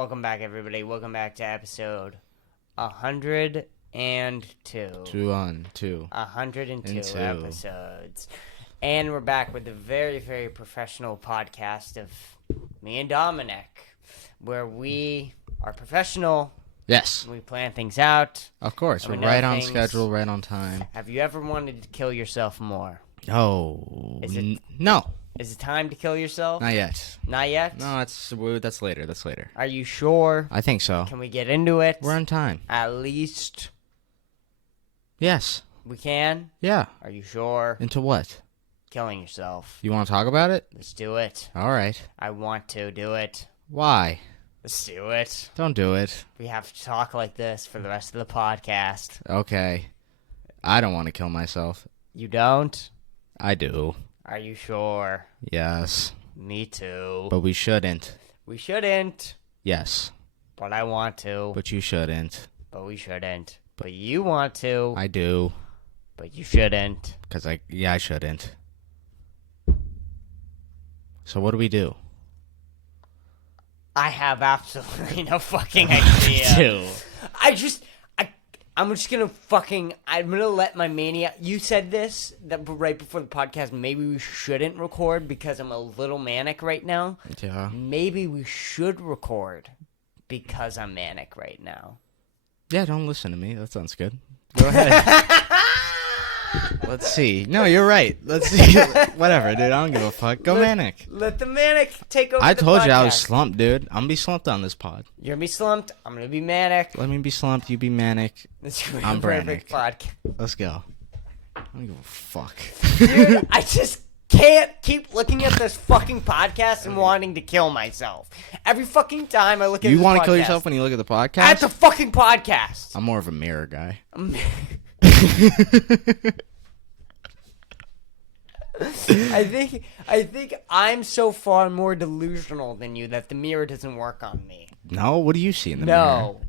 Welcome back, everybody. Welcome back to episode 102. 102 episodes. And we're back with a very, very professional podcast of me and Dominic, where we are professional. Yes. We plan things out. Of course. We're right on schedule, right on time. Have you ever wanted to kill yourself more? Oh. No. Is it time to kill yourself? Not yet. Not yet? No, that's later. That's later. Are you sure? I think so. Can we get into it? We're on time. At least Yes. we can? Yeah. Are you sure? Into what? Killing yourself. You want to talk about it? Let's do it. All right. I want to do it. Why? Let's do it. Don't do it. We have to talk like this for the rest of the podcast. Okay. I don't want to kill myself. You don't? I do. Are you sure? Yes. Me too. But we shouldn't. We shouldn't. Yes. But I want to. But you shouldn't. But we shouldn't. But you want to. I do. But you shouldn't. Because I shouldn't. So what do we do? I have absolutely no fucking idea. I'm just gonna I'm gonna let my mania. You said this right before the podcast. Maybe we shouldn't record because I'm a little manic right now. Yeah. Maybe we should record because I'm manic right now. Yeah, don't listen to me. That sounds good. Go ahead. Let's see. No, you're right. Let's see. Whatever, dude. I don't give a fuck. Go manic. Let the manic take over. I told you I was podcast. slumped, dude. I'm gonna be slumped on this pod. You're gonna be slumped. I'm gonna be manic. Let me be slumped. You be manic. This is gonna be I'm a perfect Brannick. podcast. Let's go. I don't give a fuck. Dude, I just can't keep looking at this fucking podcast and wanting to kill myself. Every fucking time I look at You this want to podcast, kill yourself when you look at the podcast? at the fucking podcast. I'm more of a mirror guy. I think I'm so far more delusional than you that the mirror doesn't work on me. No? What do you see in the mirror? No.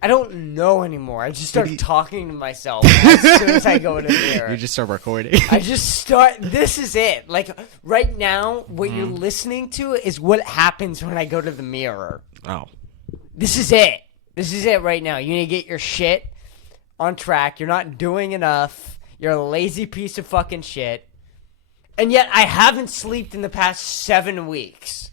I don't know anymore. I just start talking to myself as soon as I go to the mirror. You just start recording. I just start. This is it. Like, right now, what you're listening to is what happens when I go to the mirror. Oh. This is it. This is it right now. You need to get your shit on track. You're not doing enough. You're a lazy piece of fucking shit. And yet, I haven't slept in the past 7 weeks.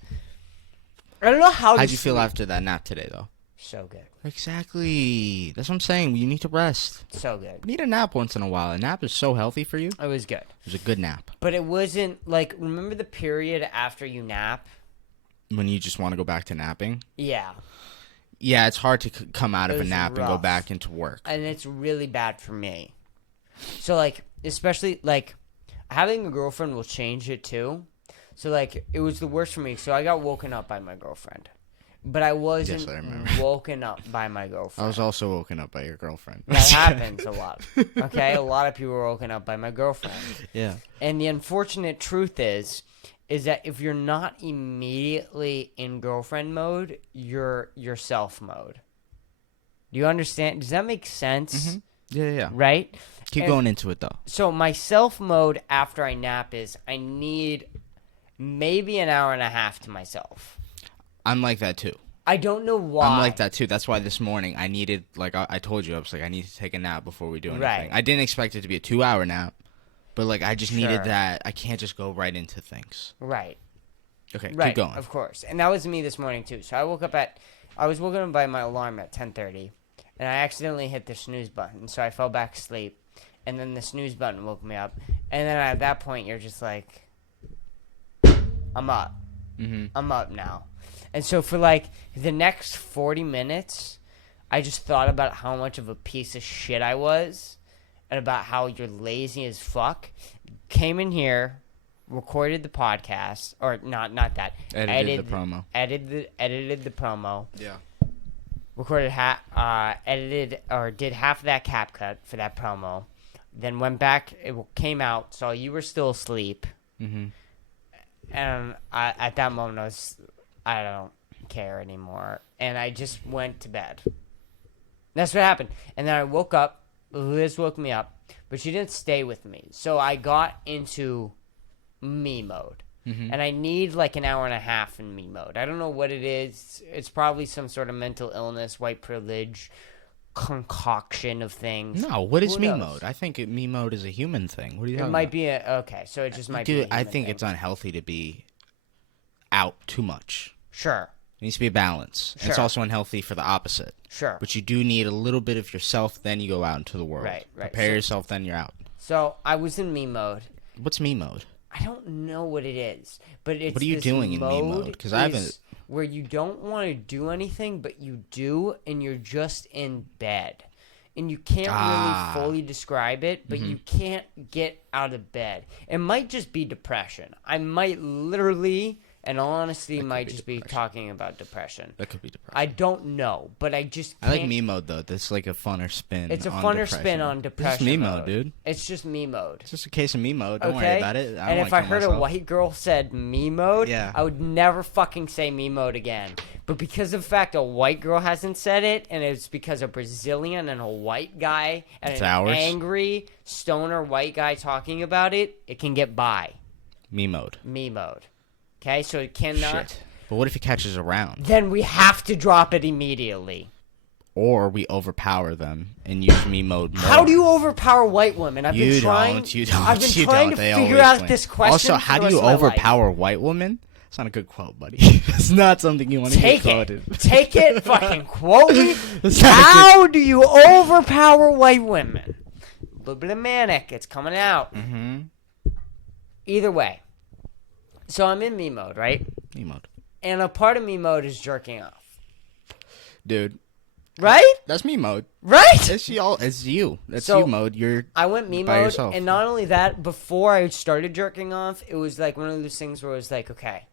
I don't know how. How'd you feel after that nap today, though? So good. Exactly. That's what I'm saying. You need to rest. So good. You need a nap once in a while. A nap is so healthy for you. It was good. It was a good nap. But it wasn't, like, remember the period after you nap? When you just want to go back to napping? Yeah. Yeah, it's hard to come out of a was nap and go rough. back into work. And it's really bad for me. So, like, especially, like, having a girlfriend will change it, too. So, like, it was the worst for me. So I got woken up by my girlfriend. But I wasn't Yes, I remember. woken up by my girlfriend. I was also woken up by your girlfriend. That happens a lot. Okay? A lot of people are woken up by my girlfriend. Yeah. And the unfortunate truth is that if you're not immediately in girlfriend mode, you're self mode. Do you understand? Does that make sense? Mm-hmm. Yeah. Right? Keep going into it, though. So my self mode after I nap is I need maybe an hour and a half to myself. I'm like that, too. I don't know why. I'm like that, too. That's why this morning I needed, like I told you, I was like, I need to take a nap before we do anything. Right. I didn't expect it to be a 2-hour nap, but, like, I just Sure. needed that. I can't just go right into things. Right. Okay, Right. keep going. Of course. And that was me this morning, too. So I was woken up by my alarm at 10:30, and I accidentally hit the snooze button. So I fell back asleep, and then the snooze button woke me up. And then at that point, you're just like, I'm up. Mm-hmm. I'm up now. And so for, like, the next 40 minutes, I just thought about how much of a piece of shit I was and about how you're lazy as fuck. Came in here, recorded the podcast, or not that. Edited the promo. Edited the promo. Yeah. Recorded edited or did half of that cap cut for that promo. Then went back, it came out, saw you were still asleep. Mm-hmm. And at that moment, I don't care anymore. And I just went to bed. That's what happened. And then I woke up. Liz woke me up. But she didn't stay with me. So I got into me mode. and I need like an hour and a half in me mode. I don't know what it is. It's probably some sort of mental illness, white privilege, concoction of things. No, what is Who me knows? mode? I think me mode is a human thing. What are you It talking might about? be okay. So it just might be. Dude, A I human think thing. it's unhealthy to be out too much. Sure. It needs to be a balance. Sure. It's also unhealthy for the opposite. Sure. But you do need a little bit of yourself, then you go out into the world. Right. Prepare yourself, then you're out. So I was in me mode. What's me mode? I don't know what it is, but it's What are you this doing in me mode? 'Cause I haven't- is where you don't want to do anything, but you do, and you're just in bed, and you can't really fully describe it, but you can't get out of bed. It might just be depression. I might literally, and honestly, might just be talking about depression. That could be depression. I don't know, but I just I can't. like me mode, though. That's like a funner spin. It's a on funner depression. spin on It's depression. just me mode, dude. It's just me mode. It's just a case of me mode. Don't Okay? worry about it. And if I heard a white girl said me mode, Yeah. I would never fucking say me mode again. But because of the fact a white girl hasn't said it, and it's because a Brazilian and a white guy and It's an ours? angry stoner white guy talking about it, it can get by. me mode. Me mode. Okay, so it cannot. Shit. But what if he catches around? Then we have to drop it immediately. Or we overpower them and use me mode more. How do you overpower white women? I've You been trying. don't. You don't. I've been you trying don't. to They figure always out win. this question. Also, for how the do you rest of my life. overpower white women? It's not a good quote, buddy. It's not something you want to get Take quoted. it. Take it. Fucking quote me. That's not a How do you overpower white women? A little bit of manic. It's coming out. Mm-hmm. Either way. So I'm in me mode, right? Me mode. And a part of me mode is jerking off. Dude, Right? that's me mode. Right? It's y'all. It's you. That's So, you mode. You're I went me by mode. yourself. And not only that, before I started jerking off, it was like one of those things where it was like, okay,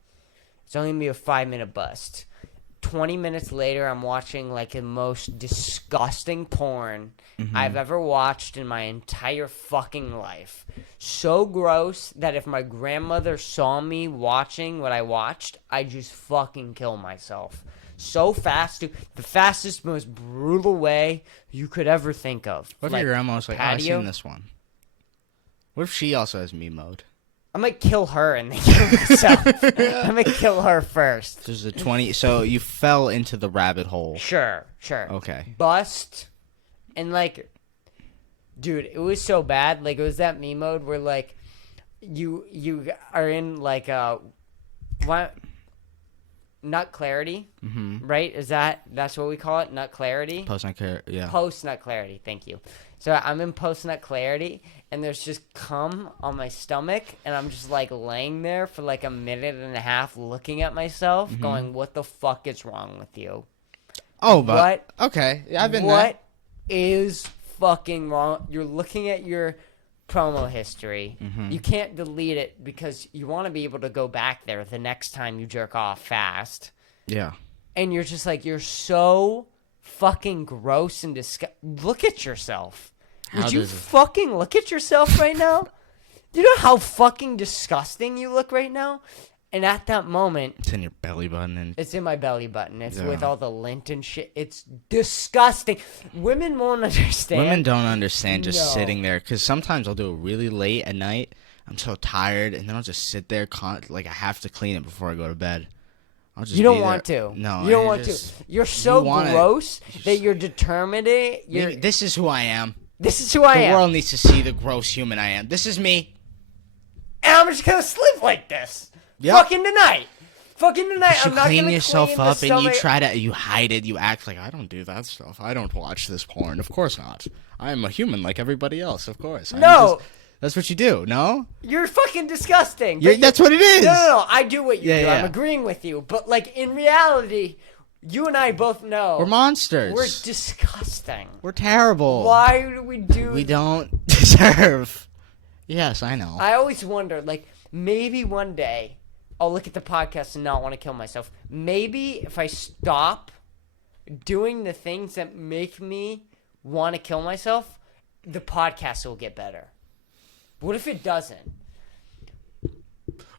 it's only going to be a 5-minute bust. 20 minutes later, I'm watching like the most disgusting porn I've ever watched in my entire fucking life. So gross that if my grandmother saw me watching what I watched, I'd just fucking kill myself. So fast, dude. The fastest, most brutal way you could ever think of. What if Like, your grandma was like, oh, I've patio? seen this one? What if she also has me mode? I might kill her and then kill myself. I might kill her first. There's a 20. So you fell into the rabbit hole. Sure. Okay. Bust. And like, dude, it was so bad. Like, it was that me mode where like, you are in like what? Nut clarity, right? That's what we call it? Nut clarity? Post on care. Yeah. Post nut clarity, thank you. So I'm in post nut clarity, and there's just cum on my stomach, and I'm just like laying there for like a minute and a half looking at myself, going, what the fuck is wrong with you? Oh, but What? okay. Yeah, I've been there. What is fucking wrong? You're looking at your promo history. You can't delete it because you want to be able to go back there the next time you jerk off fast. Yeah. And you're just like, you're so fucking gross and disgusting. Look at yourself. How Would you does it- fucking look at yourself right now? Do you know how fucking disgusting you look right now? And at that moment, It's in your belly button and it's in my belly button. It's Yeah. with all the lint and shit. It's disgusting. Women won't understand. women don't understand just No. sitting there because sometimes I'll do it really late at night. I'm so tired, and then I'll just sit there. Like I have to clean it before I go to bed. I'll just You don't be want there. to. No, you don't I want just- to. You're so you wanna- gross that you're determined. Maybe this is who I am. This is who I The am. world needs to see the gross human I am. This is me. And I'm just gonna sleep like this. Yep. Fucking tonight. Fucking tonight. You I'm not clean gonna yourself clean up the and you stomach. try to you hide it. You act like I don't do that stuff. I don't watch this porn. Of course not. I am a human like everybody else. Of course. No. That's what you do. No. You're fucking disgusting. That's what it is. No. I do what you Yeah, do. yeah. I'm agreeing with you. But like in reality, you and I both know We're monsters. we're disgusting. We're terrible. Why do we do? We don't deserve. Yes, I know. I always wonder, like, maybe one day I'll look at the podcast and not want to kill myself. Maybe if I stop doing the things that make me want to kill myself, the podcast will get better. What if it doesn't?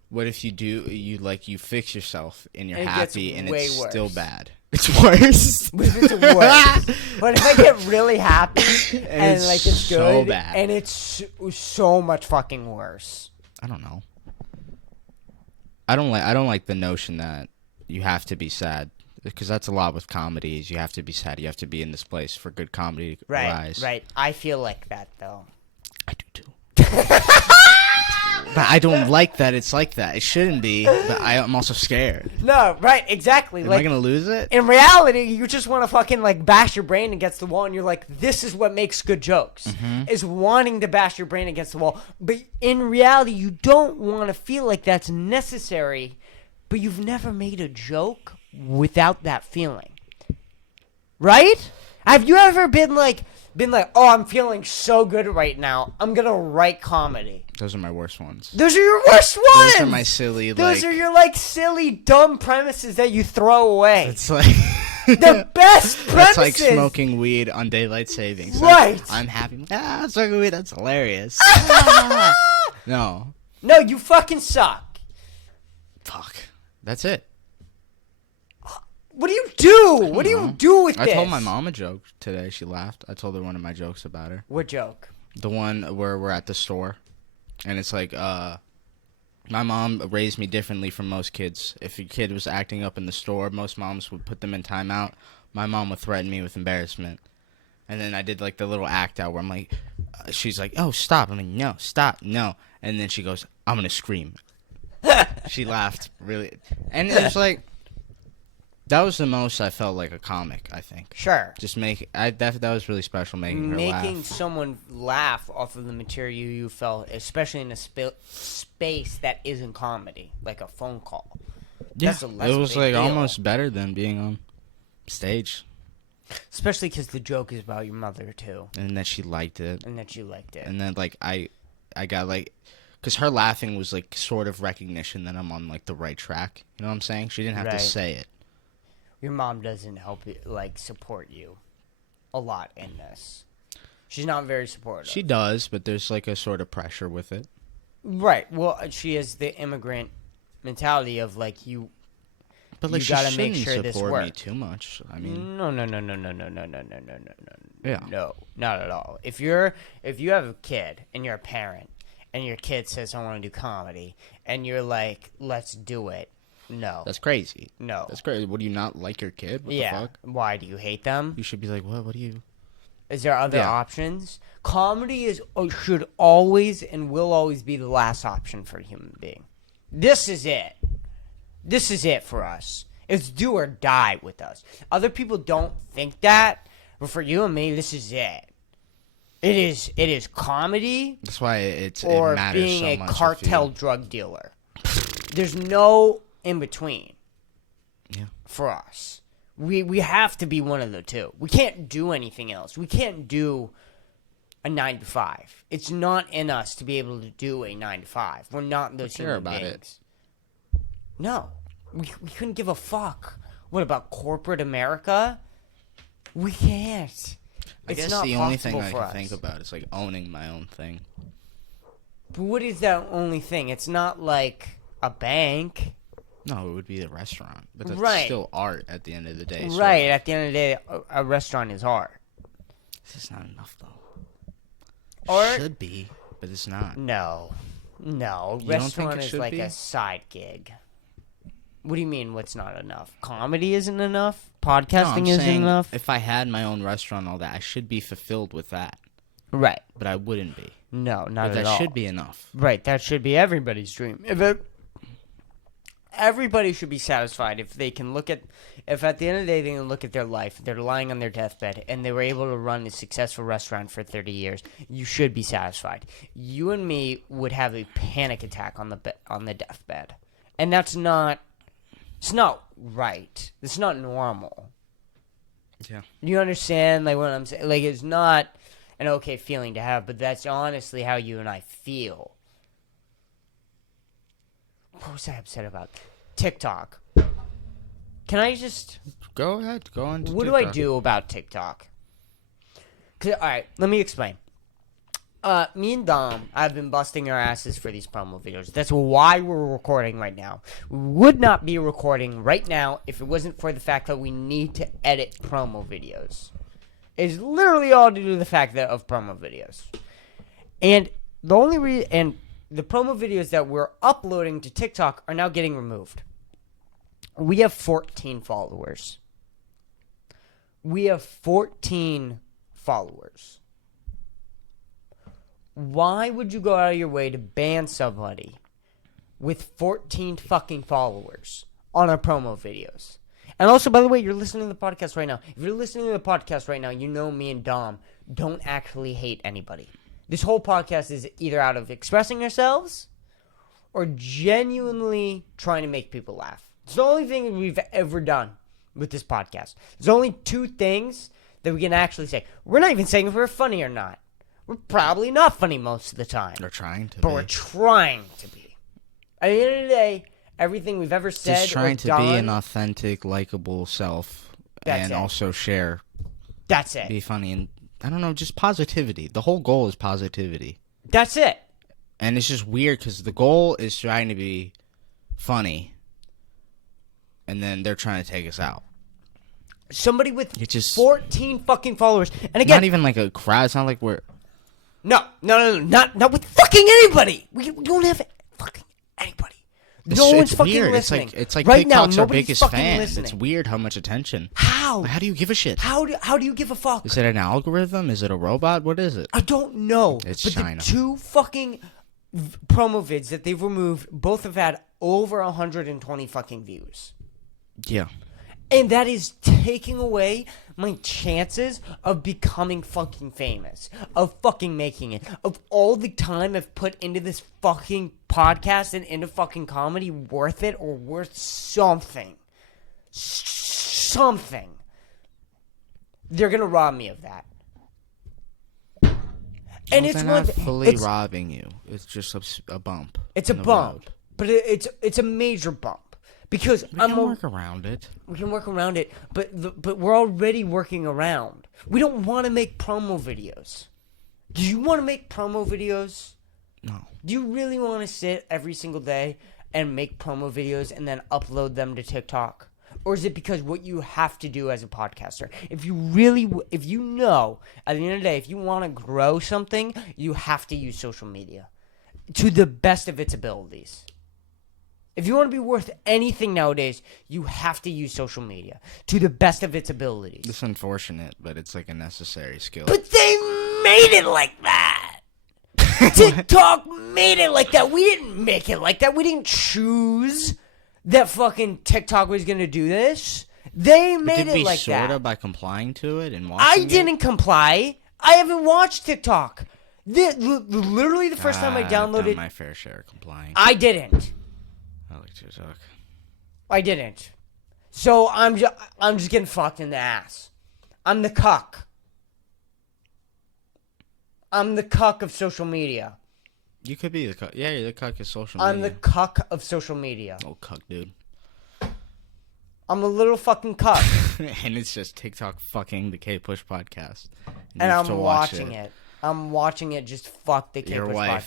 What if you do? You fix yourself and you're And it gets happy and way it's worse. still bad. It's worse. What if it's worse? What if I get really happy and it's like it's so good bad. and it's so much fucking worse? I don't know. I don't like the notion that you have to be sad, because that's a lot with comedies. You have to be sad. You have to be in this place for good comedy to rise. Right. I feel like that though. I do too. But I don't like that it's like that. It shouldn't be, but I'm also scared. No, right, exactly. Am I gonna lose it? In reality, you just want to fucking like bash your brain against the wall, and you're like, this is what makes good jokes, is wanting to bash your brain against the wall. But in reality, you don't want to feel like that's necessary, but you've never made a joke without that feeling. Right? Have you ever been like, oh, I'm feeling so good right now, I'm gonna write comedy? Those are my worst ones. Those are your worst ones. Those are my silly. Those are your like silly, dumb premises that you throw away. It's like the best premises. That's like smoking weed on daylight savings. Right. I'm happy. Smoking weed. That's hilarious. No. No, you fucking suck. Fuck. That's it. What do you do? What do you do with this? I told my mom a joke today. She laughed. I told her one of my jokes about her. What joke? The one where we're at the store. And it's like, my mom raised me differently from most kids. If a kid was acting up in the store, most moms would put them in timeout. My mom would threaten me with embarrassment. And then I did like the little act out where I'm like, she's like, oh, stop. I'm like, no, stop, no. And then she goes, I'm going to scream. She laughed, really. And it was like, that was the most I felt like a comic, I think. Sure. Just that was really special, making her laugh. Making someone laugh off of the material you felt, especially in a space that isn't comedy, like a phone call. Yeah, it was like almost better than being on stage. Especially because the joke is about your mother, too. And that she liked it. And that you liked it. And then, like, I got, like, because her laughing was, like, sort of recognition that I'm on, like, the right track. You know what I'm saying? She didn't have to say it. Your mom doesn't help you, like, support you a lot in this. She's not very supportive. She does, but there's, like, a sort of pressure with it. Right. Well, she has the immigrant mentality of, like, you... But like, you gotta she make shouldn't sure this support works. me too much. I mean, no. Yeah. No, not at all. If you have a kid and you're a parent and your kid says I want to do comedy and you're like, let's do it. No. That's crazy. No. That's crazy. Would you not like your kid? What the fuck? Why do you hate them? You should be like, what? What do you? Is there other options? Comedy should always and will always be the last option for a human being. This is it. This is it for us. It's do or die with us. Other people don't think that, but for you and me, this is it. It is comedy. That's why it or matters being so a much cartel drug dealer. There's no in between. Yeah. For us, we have to be one of the two. We can't do anything else. We can't do a 9 to 5. It's not in us to be able to do a 9 to 5. We're not those human beings. No, we couldn't give a fuck. What about corporate America? We can't. I guess the only thing I can think about is like owning my own thing. But what is that only thing? It's not like a bank. No, it would be a restaurant. But that's still art at the end of the day. Right, at the end of the day, a restaurant is art. This is not enough, though. Art should be, but it's not. No. Restaurant is like a side gig. What do you mean what's not enough? Comedy isn't enough? Podcasting isn't enough? If I had my own restaurant and all that, I should be fulfilled with that. Right. But I wouldn't be. No, not at all. But that should be enough. Right, that should be everybody's dream. Everybody should be satisfied if they can if at the end of the day they can look at their life, they're lying on their deathbed, and they were able to run a successful restaurant for 30 years, you should be satisfied. You and me would have a panic attack on the deathbed. And that's not... It's not right. It's not normal. Yeah. You understand, like, what I'm saying? Like, it's not an okay feeling to have, but that's honestly how you and I feel. What was I upset about? TikTok. Can I just... Go ahead. Go on to What TikTok. do I do about TikTok? Alright, let me explain. Me and Dom have been busting our asses for these promo videos. That's why we're recording right now. We would not be recording right now if it wasn't for the fact that we need to edit promo videos. It's literally all due to the fact of promo videos. And the only reason... And the promo videos that we're uploading to TikTok are now getting removed. We have 14 followers. We have 14 followers. Why would you go out of your way to ban somebody with 14 fucking followers on our promo videos? And also, by the way, you're listening to the podcast right now. If you're listening to the podcast right now, you know me and Dom don't actually hate anybody. This whole podcast is either out of expressing ourselves or genuinely trying to make people laugh. It's the only thing we've ever done with this podcast. There's only two things that we can actually say. We're not even saying if we're funny or not. We're probably not funny most of the time. We're trying to be. But we're trying to be. At the end of the day, everything we've ever said just trying to done, be an authentic, likable self. And also share. That's it. Be funny and, I don't know, just positivity. The whole goal is positivity. That's it. And it's just weird because the goal is trying to be funny. And then they're trying to take us out. Somebody with 14 fucking followers. And again, not even like a crowd. It's not like we're... No. Not with fucking anybody. We don't have fucking anybody. No one's fucking weird. listening. It's like right TikTok's now, our biggest fan. Listening. It's weird how much attention. How? How do you give a shit? How do you give a fuck? Is it an algorithm? Is it a robot? What is it? I don't know. It's but China. The two fucking promo vids that they've removed both have had over 120 fucking views. Yeah. And that is taking away my chances of becoming fucking famous, of fucking making it, of all the time I've put into this fucking podcast and into fucking comedy, worth it or worth something. Something. They're gonna rob me of that. And it's they're one not fully robbing you. It's just a bump. It's a bump, but it's a major bump. Because we can work around it. We can work around it, but we're already working around. We don't want to make promo videos. Do you want to make promo videos? No. Do you really want to sit every single day and make promo videos and then upload them to TikTok? Or is it because what you have to do as a podcaster? If you know, at the end of the day, if you want to grow something, you have to use social media to the best of its abilities. If you want to be worth anything nowadays, you have to use social media to the best of its abilities. It's unfortunate, but it's like a necessary skill. But they made it like that. TikTok made it like that. We didn't make it like that. We didn't choose that fucking TikTok was going to do this. They made it like that. Did we sort of by complying to it and watching I didn't comply. I haven't watched TikTok. Literally the first time I downloaded... I've done my fair share of complying. I didn't. I like TikTok. I didn't. So I'm just getting fucked in the ass. I'm the cuck. I'm the cuck of social media. You could be the cuck. Yeah, you're the cuck of social media. I'm the cuck of social media. Oh, cuck, dude. I'm a little fucking cuck. And it's just TikTok fucking the Kpush podcast. And I'm watching it. I'm watching it just fuck the Kpush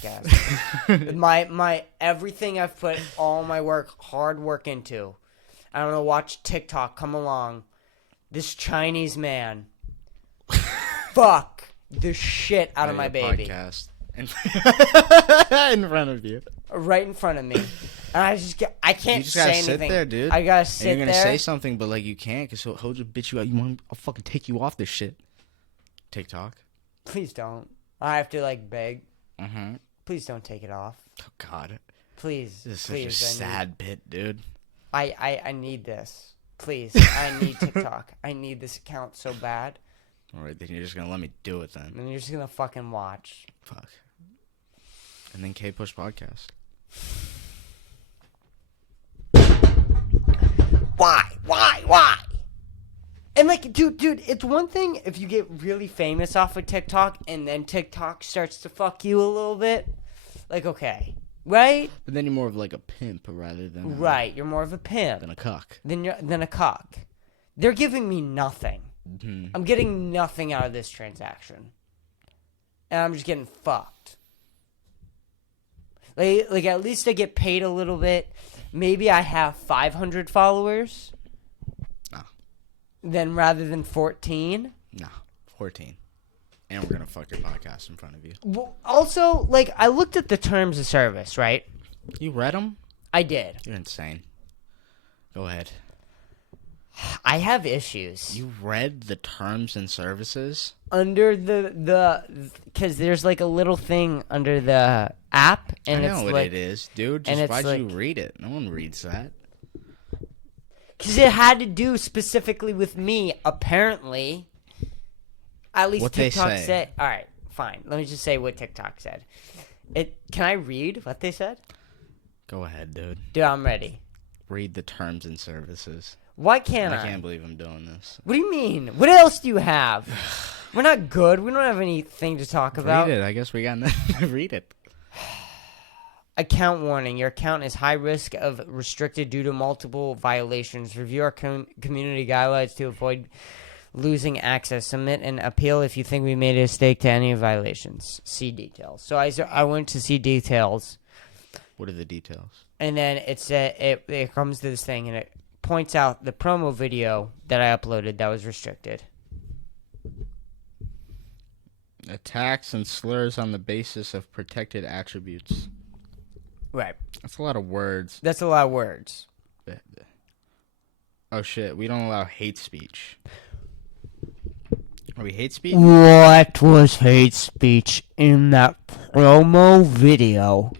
podcast. my everything I've put all my hard work into. I don't know, watch TikTok come along. This Chinese man fuck the shit out of my baby. Podcast. In front of you. Right in front of me. And I can't you just say gotta anything. sit there, dude. I gotta sit there. And you're gonna say something, but like you can't, because he'll just bitch you out. I'll fucking take you off this shit. TikTok. Please don't. I have to like beg. Mm-hmm. Please don't take it off. Oh God. Please. This is please, such a sad bit, dude. I need this. Please. I need TikTok. I need this account so bad. Alright, then you're just gonna let me do it then. And you're just gonna fucking watch. Fuck. And then Kpush podcast. Why? And like, dude, it's one thing if you get really famous off of TikTok and then TikTok starts to fuck you a little bit. Like, okay, right? But then you're more of like a pimp rather than right. You're more of a pimp than a cuck. Than a cock. They're giving me nothing. Mm-hmm. I'm getting nothing out of this transaction, and I'm just getting fucked. Like at least I get paid a little bit. Maybe I have 500 followers. No. Then rather than 14. No, 14. And we're gonna fuck your podcast in front of you. Well, also, like, I looked at the terms of service, right? You read them? I did. You're insane. Go ahead. I have issues. You read the terms and services? Under because there's like a little thing under the app, and I know it's what like, it is, dude. and Just it's why'd you like- read it? No one reads that. because it had to do specifically with me, apparently. At least What they TikTok say. said. All right, fine. Let me just say what TikTok said. Can I read what they said? Go ahead, dude. Dude, I'm ready. Read the terms and services. Why can't I? I can't believe I'm doing this. What do you mean? What else do you have? We're not good. We don't have anything to talk about. Read it. I guess we got nothing to read it. Account warning. Your account is high risk of restricted due to multiple violations. Review our community guidelines to avoid losing access. Submit an appeal if you think we made a mistake to any violations. See details. So I went to see details, What are the details? and then it comes to this thing, and it points out the promo video that I uploaded that was restricted. Attacks and slurs on the basis of protected attributes. Right. That's a lot of words. That's a lot of words. Oh shit, we don't allow hate speech. Are we hate speech? What was hate speech in that promo video?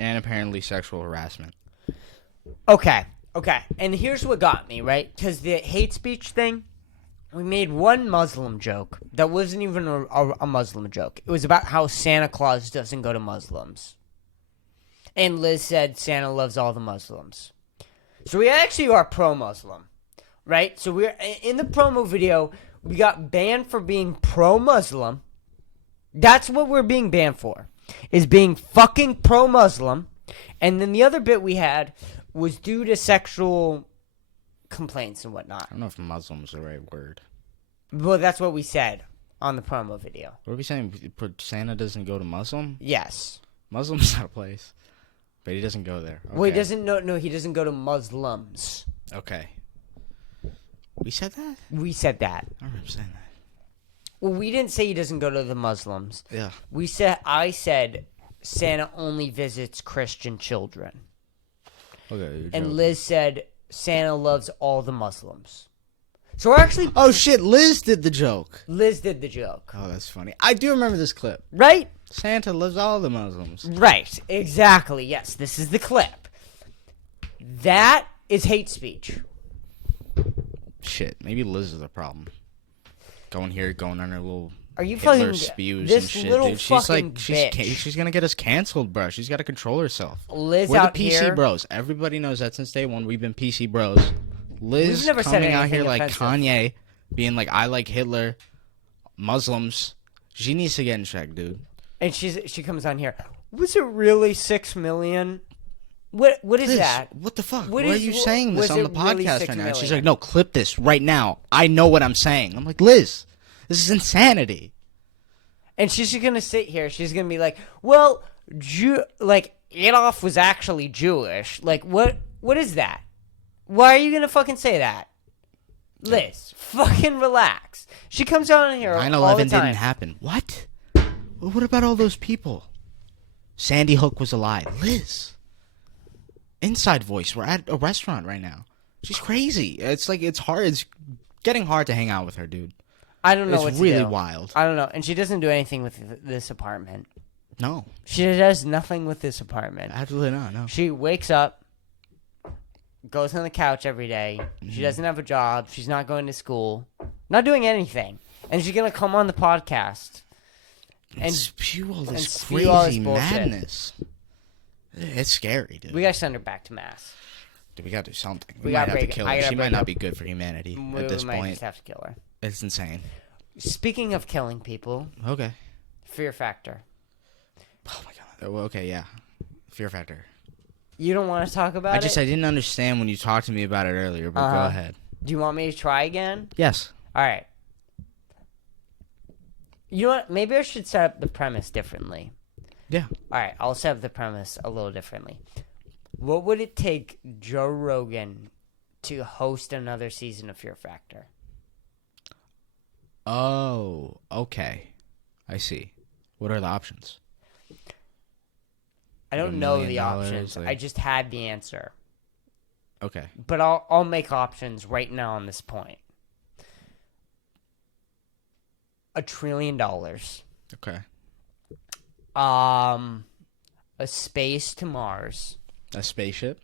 And apparently sexual harassment. Okay. And here's what got me, right? Because the hate speech thing, we made one Muslim joke that wasn't even a Muslim joke. It was about how Santa Claus doesn't go to Muslims. And Liz said Santa loves all the Muslims. So we actually are pro-Muslim, right? So we're in the promo video, we got banned for being pro-Muslim. That's what we're being banned for, is being fucking pro-Muslim. And then the other bit we had was due to sexual complaints and whatnot. I don't know if Muslim's the right word. Well, that's what we said on the promo video. What are we saying? Santa doesn't go to Muslim? Yes. Muslim's not a place. But he doesn't go there. Okay. Well, he doesn't. No, he doesn't go to Muslims. Okay. We said that? We said that. I remember saying that. Well, we didn't say he doesn't go to the Muslims. Yeah. I said Santa only visits Christian children. Okay. And joking. Liz said Santa loves all the Muslims. So we're actually... Oh shit, Liz did the joke. Liz did the joke. Oh, that's funny. I do remember this clip. Right? Santa loves all the Muslims. Right. Exactly. Yes, this is the clip. That is hate speech. Shit, maybe Liz is the problem. Going on her little Are you Hitler fucking... spews This and shit, little dude. She's fucking like, bitch. she's gonna get us canceled, bro. She's got to control herself. Liz We're out the PC here... bros. Everybody knows that since day one. We've been PC bros. Liz We've never said coming out anything here like offensive. Kanye, being like, I like Hitler, Muslims. She needs to get in check, dude. And she comes on here. Was it really 6 million? What is Liz, that? what the fuck? What Why are is- you saying this was on it the really podcast 6 right now? And she's million? like, no, clip this right now. I know what I'm saying. I'm like, Liz, this is insanity. And she's just gonna sit here. She's gonna be like, "Well, Adolf was actually Jewish. Like, what is that? Why are you gonna fucking say that?" Liz, fucking relax. She comes on here all the 9/11 time. didn't happen. What? Well, what about all those people? Sandy Hook was alive. Liz. Inside voice. We're at a restaurant right now. She's crazy. It's like, it's hard. It's getting hard to hang out with her, dude. I don't know It's what to really do. wild. I don't know. And she doesn't do anything with this apartment. No. She does nothing with this apartment. Absolutely not. No. She wakes up, goes on the couch every day. She doesn't have a job. She's not going to school. Not doing anything. And she's going to come on the podcast. And spew all this spew all this crazy bullshit. madness. It's scary, dude. We got to send her back to Mass. Dude, we got to do something. We We might gotta have to break- kill I her. gotta She might break not up- be good for humanity We at this might point. just have to kill her. It's insane. Speaking of killing people, Okay. Fear Factor. Oh my god. Oh, okay, yeah. Fear Factor. You don't want to talk about it? I didn't understand when you talked to me about it earlier, but go ahead. Do you want me to try again? Yes. All right. You know what? Maybe I should set up the premise differently. Yeah. All right, I'll set up the premise a little differently. What would it take Joe Rogan to host another season of Fear Factor? Oh, okay. I see. What are the options? I Like don't $1 know million, the options. like- I just had the answer. Okay. But I'll make options right now on this point. $1 trillion. Okay. A space to Mars. A spaceship?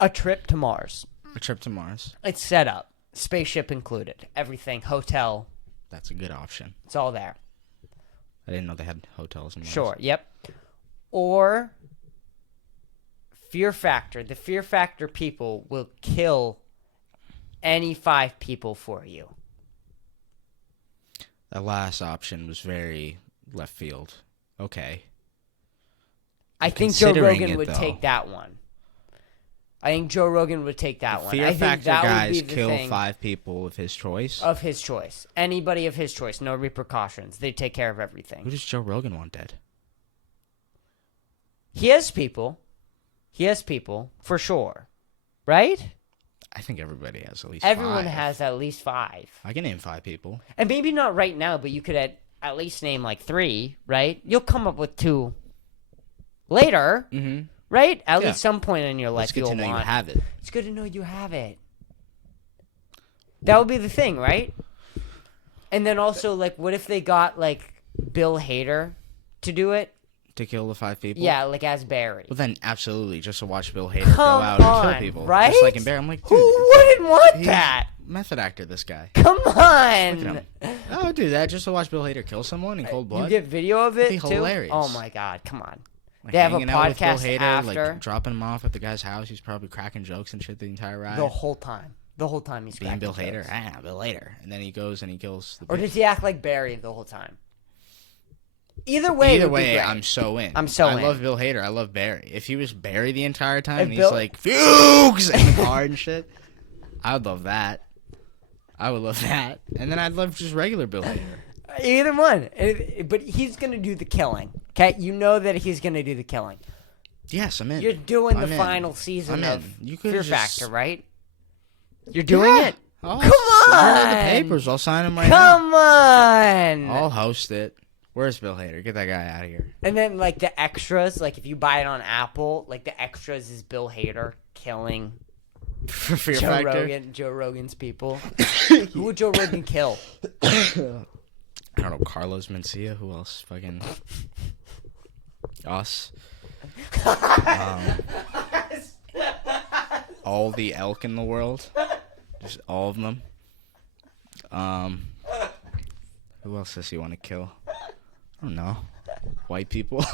A trip to Mars. A trip to Mars? It's set up. Spaceship included. Everything. Hotel. That's a good option. It's all there. I didn't know they had hotels in Mars. Sure. Yep. Or fear factor. The fear factor people will kill any 5 people for you. The last option was very left field. Okay. I think Joe Considering Rogan it, would though. take that one. I think Joe Rogan would take that one. Fear I think factor that would guys be the kill thing 5 people of his choice. of his choice. Anybody of his choice. No repercussions. They take care of Who everything. does Joe Rogan want dead? He has people. For sure. Right? I think everybody has at least Everyone 5. has at least 5. I can name 5 people. And maybe not right now, but you could at least name like 3, right? You'll come up with 2 later, Mm-hmm. right? At Yeah. least some point in your life It's good you'll to know want. you have it. It's good to know you have it. That would be the thing, right? And then also, like, what if they got, like, Bill Hader to do it? To kill the 5 people? Yeah, like as Barry. Well, then absolutely, just to watch Bill Hader Come go out and on, kill people. right? Just like in Barry. I'm like, Who dude, wouldn't want he's that? method actor, this guy. Come Look on. at him. I would do that just to watch Bill Hader kill someone in cold blood. You get video of it, That'd be too? hilarious. Oh, my God. Come on. Like, They have a hanging out with Bill podcast Hader, after. like dropping him off at the guy's house. He's probably cracking jokes and shit the entire ride. The whole time. The whole time he's Being cracking Bill Hader. jokes. Bill Hader. And then he goes and he kills the Or bitch. does he act like Barry the whole time? Either way, it Either would be way, great. I'm so in. I'm so I in. love Bill Hader. I love Barry. If he was Barry the entire time and Bill- he's like, Fuchs! in the car and shit, I would love that. I would love that. And then I'd love just regular Bill Hader. Either one. But he's going to do the killing. Okay? You know that he's going to do the killing. Yes, I'm in. You're doing I'm the in. final season I'm of in. You could Fear just- Factor, right? You're doing Yeah. it? I'll Come sign the on! papers. I'll sign them right Come on! now. I'll host it. Where's Bill Hader? Get that guy out of here. And then, like, the extras, like, if you buy it on Apple, like, the extras is Bill Hader killing For Fear Joe Factor. Joe Rogan's people. Who would Joe Rogan kill? I don't know. Carlos Mencia. Who else? Fucking us. All the elk in the world. Just all of them. Who else does he want to kill? I don't know. White people.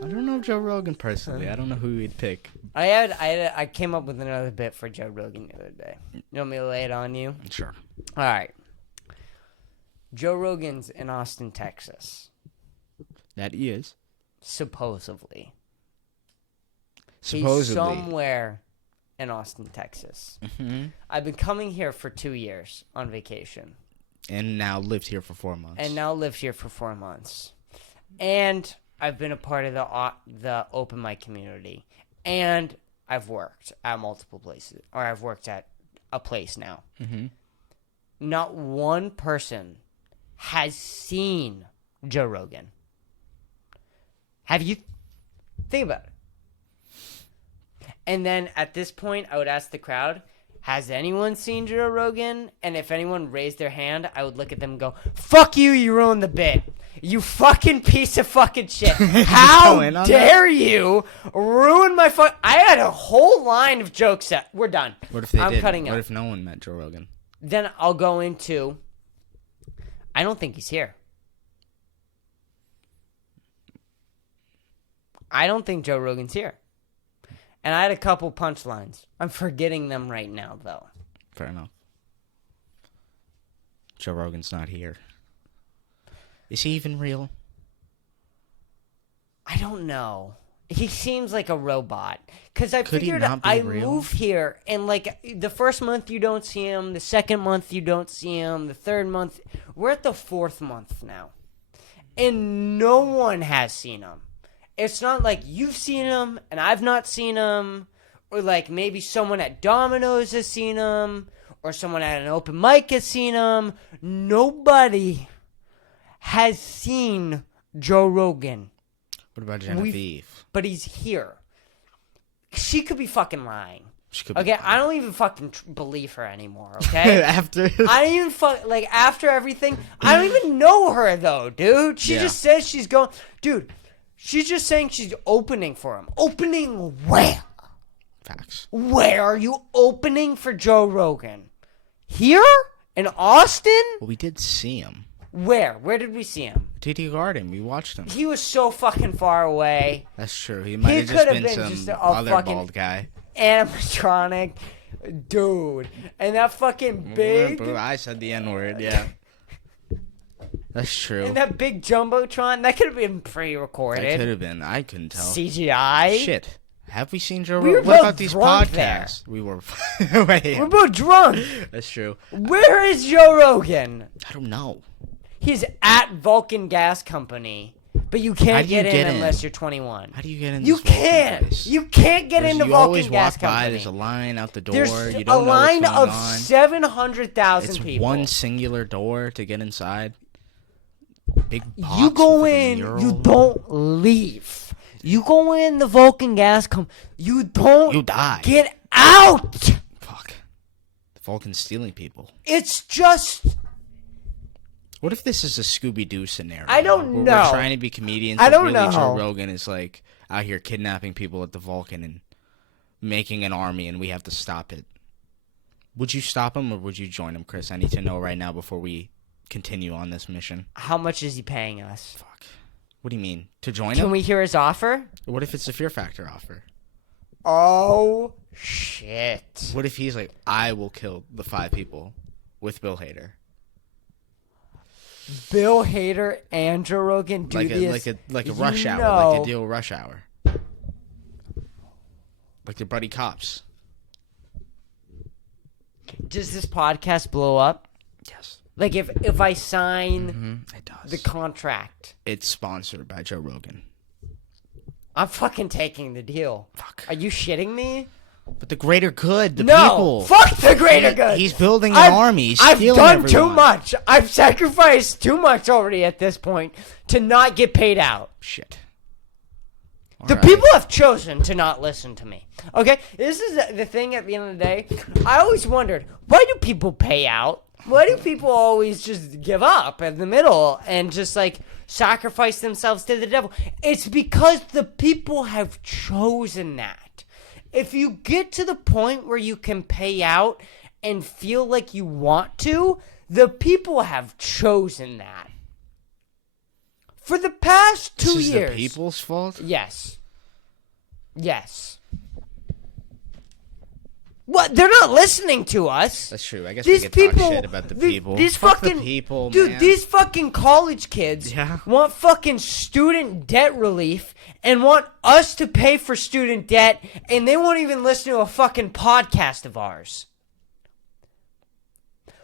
I don't know Joe Rogan personally. I don't know who he'd pick. I came up with another bit for Joe Rogan the other day. You want me to lay it on you? Sure. All right. Joe Rogan's in Austin, Texas. That he is. Supposedly. Supposedly. He's somewhere in Austin, Texas. Hmm. I've been coming here for 2 years on vacation. And now lived here for 4 months. And now live here for 4 months. And I've been a part of the open mic community. And I've worked at multiple places. Or I've worked at a place now. Mm-hmm. Not one person has seen Joe Rogan. Have you? Think about it. And then at this point, I would ask the crowd, has anyone seen Joe Rogan? And if anyone raised their hand, I would look at them and go, fuck you, you ruined the bit. You fucking piece of fucking shit. How go in on dare you ruin my I had a whole line of jokes that we're done. What if they I'm did? cutting What out. if no one met Joe Rogan? Then I'll go into, I don't think he's here. I don't think Joe Rogan's here. And I had a couple punchlines. I'm forgetting them right now, though. Fair enough. Joe Rogan's not here. Is he even real? I don't know. He seems like a robot. Because I Could he figured not be I real? move here, and like the first month you don't see him, the second month you don't see him, the third month. We're at the 4th month now. And no one has seen him. It's not like you've seen him and I've not seen him, or like maybe someone at Domino's has seen him, or someone at an open mic has seen him. Nobody has seen Joe Rogan. What about Genevieve? But he's here. She could be fucking lying. She could be okay, lying. I don't even fucking believe her anymore, okay? After I don't even like after everything, I don't even know her though, dude. She just says she's going, dude. She's just saying she's opening for him. Opening where? Facts. Where are you opening for Joe Rogan? Here in Austin? Well, we did see him. Where? Where did we see him? TD Garden. We watched him. He was so fucking far away. That's true. He might have just could have been been some just a other fucking bald guy. Animatronic dude. And that fucking big... I said the N-word, yeah. That's true. And that big Jumbotron, that could have been pre-recorded. It could have been. I couldn't tell. CGI. Shit. Have we seen Joe We were Rogan? What both about these drunk podcasts? there. We were. Wait. We're both drunk. That's true. Where is Joe Rogan? I don't know. He's at Vulcan Gas Company, but you can't get in unless you're 21. How do you get in? You can't. You can't get into Vulcan Gas Company. There's a line out the door. There's you don't a line know what's of going on. 700,000 It's people. one singular door to get inside. Big box You go with a in, mural. you don't leave. You go in the Vulcan Gas Company, you don't You die. get out. Fuck. The Vulcan's stealing people. It's just... What if this is a Scooby-Doo scenario? I don't where know. We're trying to be comedians. I don't really know. Joe Rogan is like out here kidnapping people at the Vulcan and making an army, and we have to stop it. Would you stop him or would you join him, Chris? I need to know right now before we continue on this mission. How much is he paying us? Fuck. What do you mean? To join Can him? we hear his offer? What if it's a Fear Factor offer? Oh, shit. What if he's like, I will kill the 5 people with Bill Hader? Bill Hader and Joe Rogan do this. Like a Rush Hour, like a deal Rush Hour. Like the buddy cops. Does this podcast blow up? Yes. Like if I sign It does. the contract, It's sponsored by Joe Rogan. I'm fucking taking the deal. Fuck. Are you shitting me? But the greater good, the No, people. fuck the greater good. He's building an army. He's I've stealing done too everyone. much. I've sacrificed too much already at this point to not get paid out. Shit. The Alright. people have chosen to not listen to me. Okay? This is the thing at the end of the day. I always wondered, why do people pay out? Why do people always just give up in the middle and just like sacrifice themselves to the devil? It's because the people have chosen that. If you get to the point where you can pay out and feel like you want to, the people have chosen that. For the past 2 This is years. the people's fault? Yes. Yes. What? They're not listening to us. That's true. I guess These we could people, talk shit about the people. These Fuck fucking the people, dude. man. These fucking college kids want fucking student debt relief and want us to pay for student debt, and they won't even listen to a fucking podcast of ours.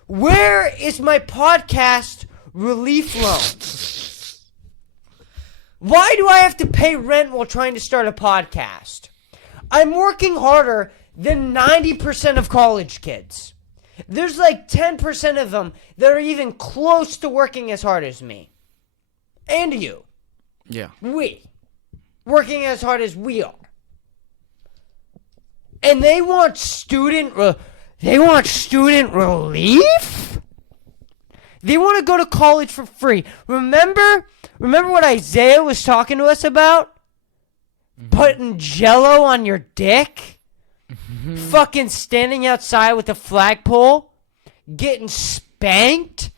Where is my podcast relief loan? Why do I have to pay rent while trying to start a podcast? I'm working harder than 90% of college kids. There's like 10% of them that are even close to working as hard as me. And you. Yeah. We. Working as hard as we are. And they want student relief? They want to go to college for free. Remember what Isaiah was talking to us about? Putting Jello on your dick? Fucking standing outside with a flagpole? Getting spanked?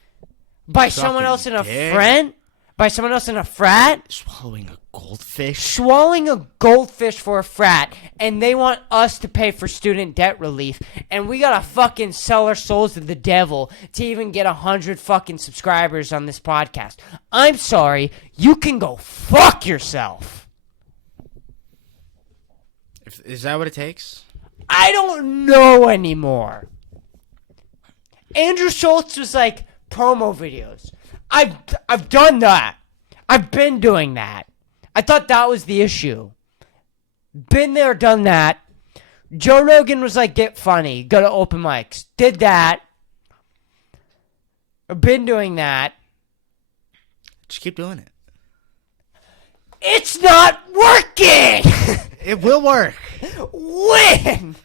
By someone else in a friend? By someone else in a frat? Swallowing a goldfish? Swallowing a goldfish for a frat, and they want us to pay for student debt relief, and we gotta fucking sell our souls to the devil to even get 100 fucking subscribers on this podcast. I'm sorry, you can go fuck yourself. Is that what it takes? I don't know anymore. Andrew Schultz was like, promo videos. I've done that. I've been doing that. I thought that was the issue. Been there, done that. Joe Rogan was like, get funny, go to open mics. Did that. I've been doing that. Just keep doing it. It's not working! It will work. When?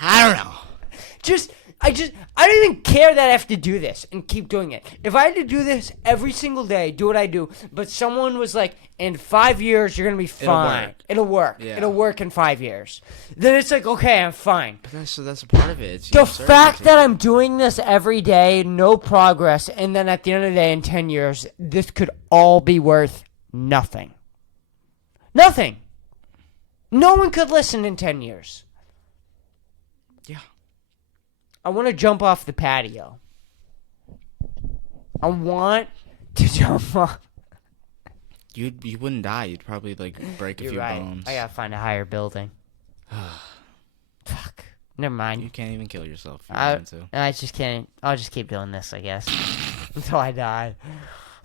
I don't know. I don't even care that I have to do this and keep doing it. If I had to do this every single day, do what I do, but someone was like, in 5 years, you're going to be fine. It'll work. Yeah. It'll work in 5 years. Then it's like, okay, I'm fine. But that's a part of it. It's The fact that I'm doing this every day, no progress, and then at the end of the day, in 10 years, this could all be worth nothing. Nothing. No one could listen in 10 years. Yeah. I want to jump off the patio. I want to jump off. You wouldn't die. You'd probably like break a few bones. I gotta find a higher building. Fuck. Never mind. You can't even kill yourself if you want to. I just can't. I'll just keep doing this, I guess, until I die.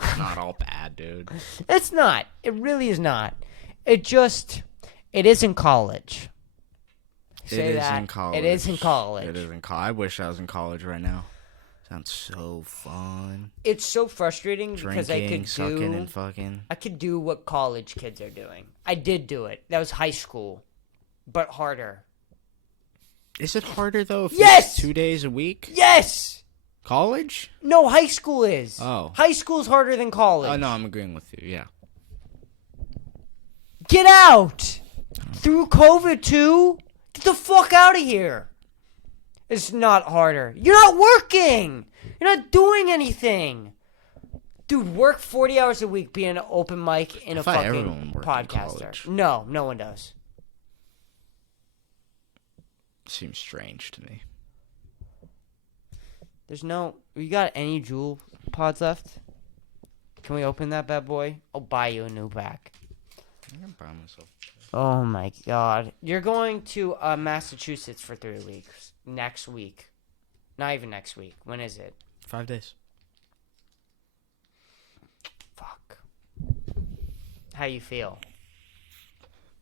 It's not all bad, dude. It's not. It really is not. It is in college. It is in college. It is in college. It is in college. I wish I was in college right now. Sounds so fun. It's so frustrating because sucking and fucking. I could do what college kids are doing. I did do it. That was high school, but harder. Is it harder though? If Yes! it's 2 days a week? Yes! College? No, high school is. Oh. High school's harder than college. Oh, no, I'm agreeing with you, yeah. Get out! Through COVID, too? Get the fuck out of here. It's not harder. You're not working! You're not doing anything! Dude, work 40 hours a week being an open mic in a fucking podcaster. No one does. Seems strange to me. You got any Juul pods left? Can we open that bad boy? I'll buy you a new pack. I'm gonna buy myself. Oh my god. You're going to Massachusetts for 3 weeks. Next week. Not even next week. When is it? 5 days. Fuck. How you feel?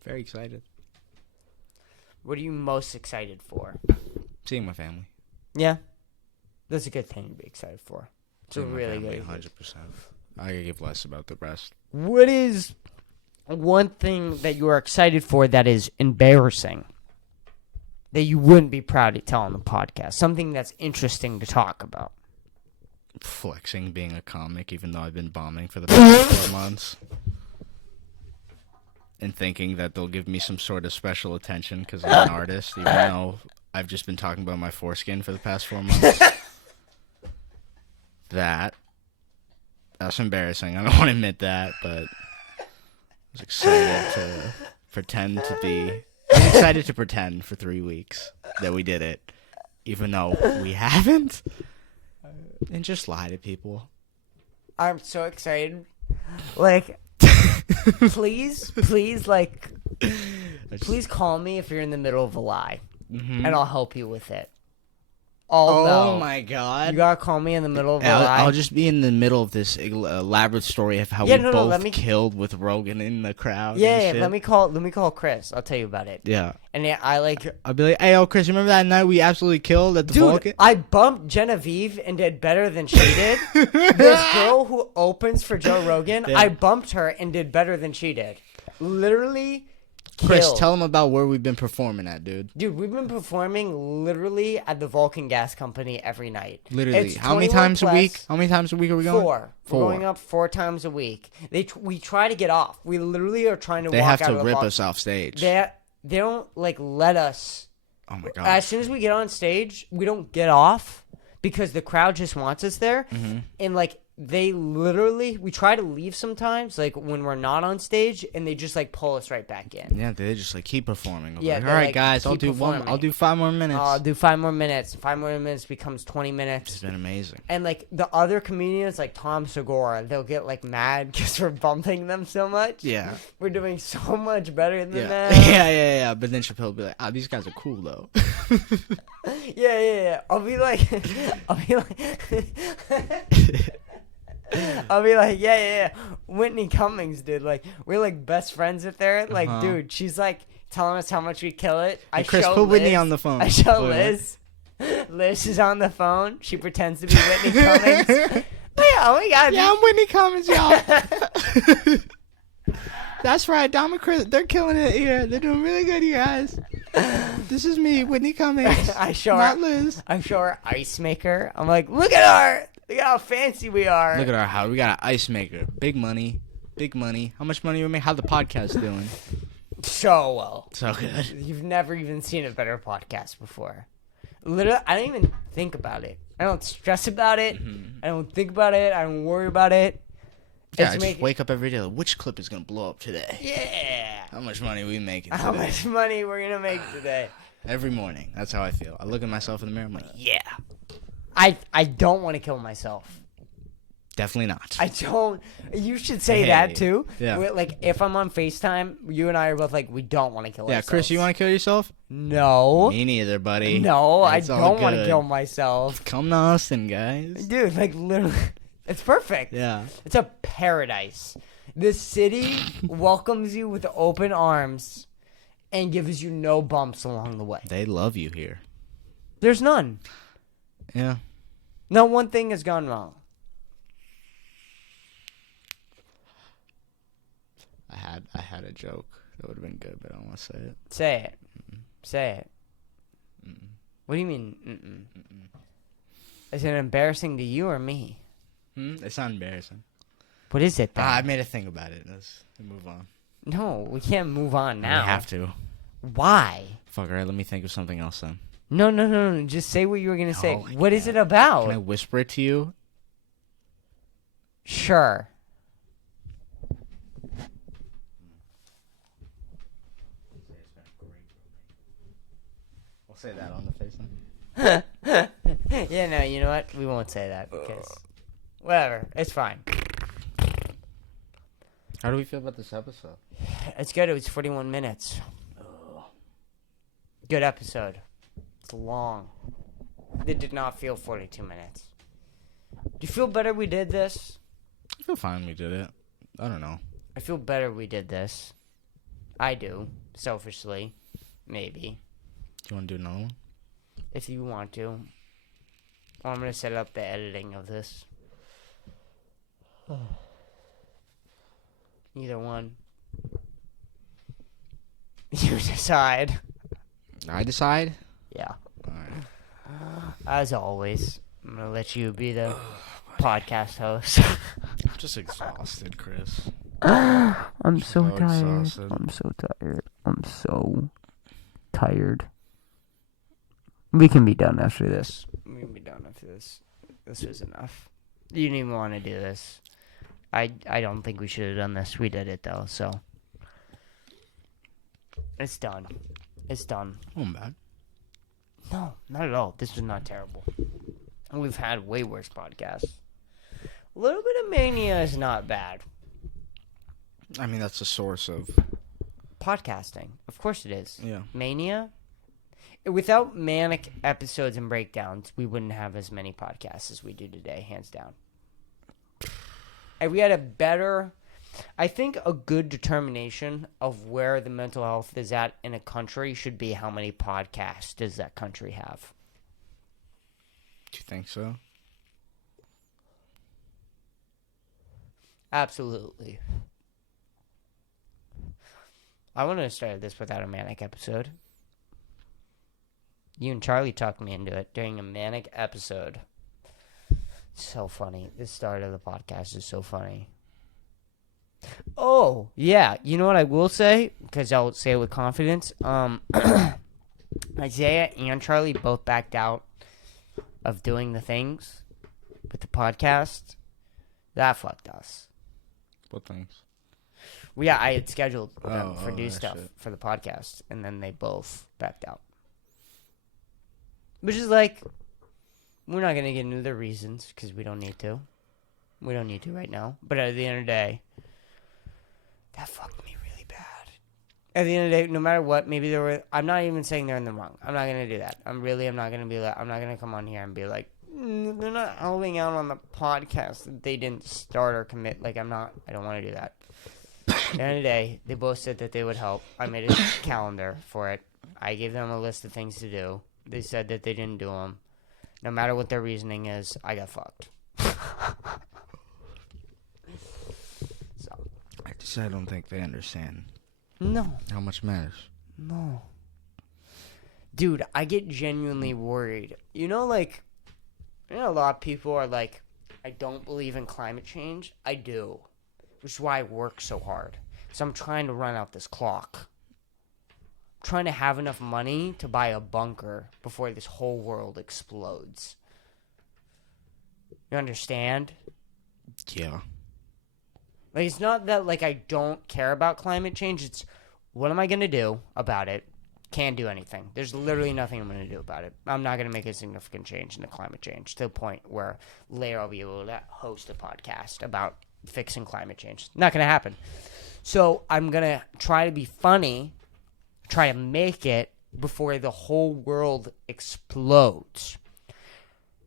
Very excited. What are you most excited for? Seeing my family. Yeah. That's a good thing to be excited for. It's Seeing a really my family, good 100%. I could give less about the rest. What is one thing that you are excited for that is embarrassing? That you wouldn't be proud to tell on the podcast? Something that's interesting to talk about. Flexing being a comic, even though I've been bombing for the past 4 months. And thinking that they'll give me some sort of special attention because I'm an artist, even though I've just been talking about my foreskin for the past 4 months. That's embarrassing. I don't want to admit that, but I was excited to pretend to be... I was excited to pretend for 3 weeks that we did it, even though we haven't. And just lie to people. I'm so excited. Like... please, please call me if you're in the middle of a lie, and I'll help you with it. Oh my god! You gotta call me in the middle of a lie. I'll just be in the middle of this elaborate story of how we both killed with Rogan in the crowd. Yeah, let me call Kris. I'll tell you about it. Yeah, and I'll be like, hey, Kris, remember that night we absolutely killed at the Vulcan? I bumped Genevieve and did better than she did. This girl who opens for Joe Rogan, yeah. I bumped her and did better than she did. Literally. Kris, tell them about where we've been performing at, dude. Dude, we've been performing literally at the Vulcan Gas Company every night. Literally. How many times a week? How many times a week are we going? 4. We're going up 4 times a week. We try to get off. We literally are trying to walk out of the They have to rip us off stage. They don't, let us. Oh, my God. As soon as we get on stage, we don't get off because the crowd just wants us there. Mm-hmm. And, we try to leave sometimes, when we're not on stage, and they just, pull us right back in. Yeah, they just, keep performing. Yeah, all right, guys, I'll do 5 more minutes. I'll do 5 more minutes. 5 more minutes becomes 20 minutes. It's been amazing. And, the other comedians, like Tom Segura, they'll get, mad because we're bumping them so much. Yeah. We're doing so much better than them. Yeah. But then Chappelle will be like, these guys are cool, though. Yeah. I'll be like... I'll be like, yeah. Whitney Cummings, dude. We're best friends with her. Dude, she's telling us how much we kill it. Hey, Kris, put Whitney on the phone. I show Wait, Liz. Liz is on the phone. She pretends to be Whitney Cummings. Oh my god. Yeah, I'm Whitney Cummings, y'all. That's right, Dom and Kris, they're killing it here. They're doing really good, you guys. This is me, Whitney Cummings. I show not her, Liz. I show her ice maker. I'm like, look at how fancy we are. Look at our house. We got an ice maker. Big money. Big money. How much money we make? How the podcast doing? So well. So good. You've never even seen a better podcast before. Literally, I don't even think about it. I don't stress about it. Mm-hmm. I don't think about it. I don't worry about it. Yeah, I just wake up every day. Like, which clip is gonna blow up today? Yeah. How much money we making today? How much money we're gonna make today? Every morning. That's how I feel. I look at myself in the mirror. I'm like, yeah. I don't want to kill myself. Definitely not. I don't. You should say that too. Yeah. Like if I'm on FaceTime, you and I are both like, we don't want to kill ourselves. Yeah, Kris, you want to kill yourself? No. Me neither, buddy. No, It's I all don't want to good. kill myself. Come to Austin, guys. Dude, like literally, it's perfect. Yeah. It's a paradise. This city welcomes you with open arms and gives you no bumps along the way. They love you here. There's none. Yeah. Not one thing has gone wrong. I had a joke that would have been good, but I don't want to say it. Say it. Mm-mm. Say it. Mm-mm. What do you mean? Mm-mm. Mm-mm. Is it embarrassing to you or me? It's not embarrassing. What is it then? I made a thing about it. Let's move on. No, we can't move on now. We have to. Why? Fuck, all right, let me think of something else then. No. Just say what you were going to say. No, I What is can't. it about? Can I whisper it to you? Sure. We'll say that on the FaceTime. Yeah, no, you know what? We won't say that because whatever. It's fine. How do we feel about this episode? It's good. It was 41 minutes. Good episode. It's long. It did not feel 42 minutes. Do you feel better we did this? I feel fine we did it. I don't know. I feel better we did this. I do. Selfishly. Maybe. Do you want to do another one? If you want to. I'm going to set up the editing of this. Either one. You decide. I decide? Yeah. Alright. As always, I'm going to let you be the podcast host. I'm just exhausted, Kris. I'm so So tired. exhausted. I'm so tired. I'm so tired. We can be done after this. We can be done after this. This was enough. You didn't even want to do this. I don't think we should have done this. We did it though, so it's done. It's done. I'm bad. No, not at all. This was not terrible. We've had way worse podcasts. A little bit of mania is not bad. I mean, that's the source of... Podcasting. Of course it is. Yeah. Mania? Without manic episodes and breakdowns, we wouldn't have as many podcasts as we do today, hands down. And we had a better... I think a good determination of where the mental health is at in a country should be how many podcasts does that country have. Do you think so? Absolutely. I wouldn't have started this without a manic episode. You and Charlie talked me into it during a manic episode. So funny. The start of the podcast is so funny. Oh, yeah. You know what I will say? Because I'll say it with confidence. Isaiah and Charlie both backed out of doing the things with the podcast. That fucked us. What things? Well, yeah, I had scheduled them for do that stuff shit. for the podcast, and then they both backed out. Which is like, we're not going to get into the reasons, because we don't need to. We don't need to right now. But at the end of the day, that fucked me really bad. At the end of the day, no matter what, maybe there were... I'm not even saying they're in the wrong. I'm not going to do that. I'm not going to be like... I'm not going to come on here and be like, they're not helping out on the podcast that they didn't start or commit. Like, I don't want to do that. the end of the day, they both said that they would help. I made a calendar for it. I gave them a list of things to do. They said that they didn't do them. No matter what their reasoning is, I got fucked. I don't think they understand. No. How much matters. No. Dude, I get genuinely worried. You know, like, a lot of people are like, I don't believe in climate change. I do. Which is why I work so hard. So I'm trying to run out this clock. I'm trying to have enough money to buy a bunker before this whole world explodes. You understand? Yeah. Like, it's not that, like, I don't care about climate change. It's, what am I going to do about it? Can't do anything. There's literally nothing I'm going to do about it. I'm not going to make a significant change in the climate change to the point where later I'll be able to host a podcast about fixing climate change. Not going to happen. So I'm going to try to be funny, try to make it before the whole world explodes.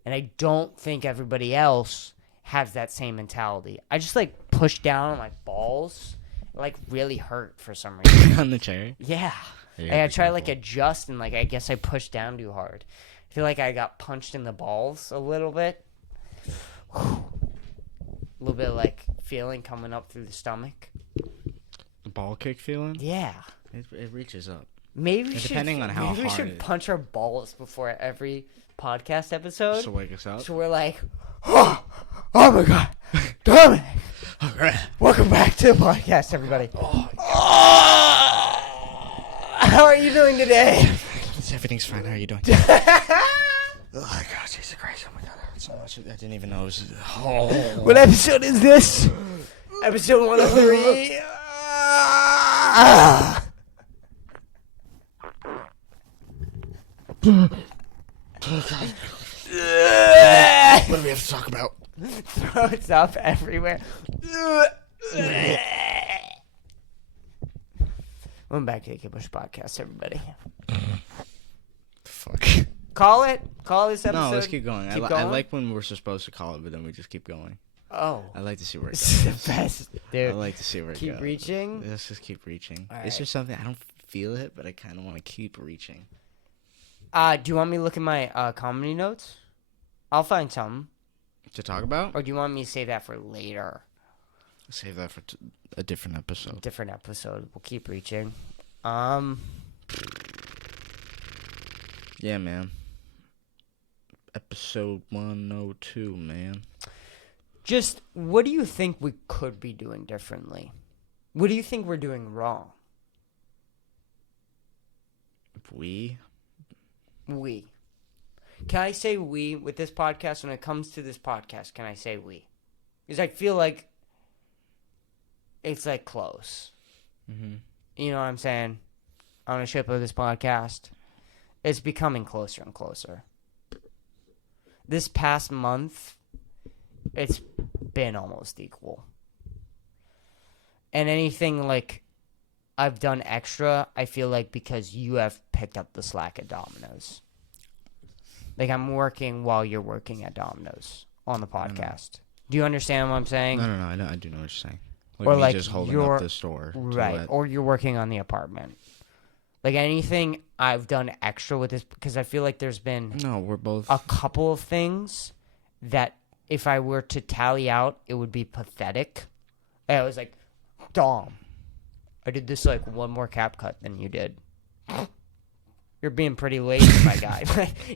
And I don't think everybody else has that same mentality. I just, like, push down on my balls. It, like, really hurt for some reason. On the chair? Yeah. Yeah, I try to, like, adjust, and, like, I guess I pushed down too hard. I feel like I got punched in the balls a little bit. A little bit of, like, feeling coming up through the stomach. The ball kick feeling? Yeah. It reaches up. Maybe we depending on how maybe we hard should it is. punch our balls before every podcast episode. To wake us up? So we're like, oh my God, Dominic. All right. Welcome back to the podcast, everybody. How are you doing today? Everything's fine. How are you doing? Oh my God, Jesus Christ! Oh my God, that hurt so much. I didn't even know it was. Oh. What episode is this? Episode 103. What do we have to talk about? Throws up everywhere. Welcome back to the Kpush podcast, everybody. Fuck. Call this episode. No, let's keep going. Keep I going? like when we're supposed to call it, but then we just keep going. Oh. I like to see where it This goes. is the best, dude. I like to see where it Keep goes. reaching? Let's just keep reaching. All Is right. there something I don't feel it, but I kind of want to keep reaching? Do you want me to look at my comedy notes? I'll find something. To talk about? Or do you want me to save that for later? Save that for a different episode. Different episode. We'll keep reaching. Yeah, man. Episode 102, man. Just, what do you think we could be doing differently? What do you think we're doing wrong? We? Can I say we with this podcast? When it comes to this podcast, can I say we? Because I feel like it's, like, close. Mm-hmm. You know what I'm saying? Ownership of this podcast. It's becoming closer and closer. This past month, it's been almost equal. And anything, like, I've done extra, I feel like because you have picked up the slack at Domino's. Like, I'm working while you're working at Domino's on the podcast. Do you understand what I'm saying? No, I do know what you're saying. Or, me like, just holding you're- up the store. to Right. let- Or you're working on the apartment. Like, anything I've done extra with this, because I feel like there's been No, we're both. a couple of things that if I were to tally out, it would be pathetic. And I was like, Dom, I did this, like, one more cap cut than you did. You're being pretty lazy, my guy.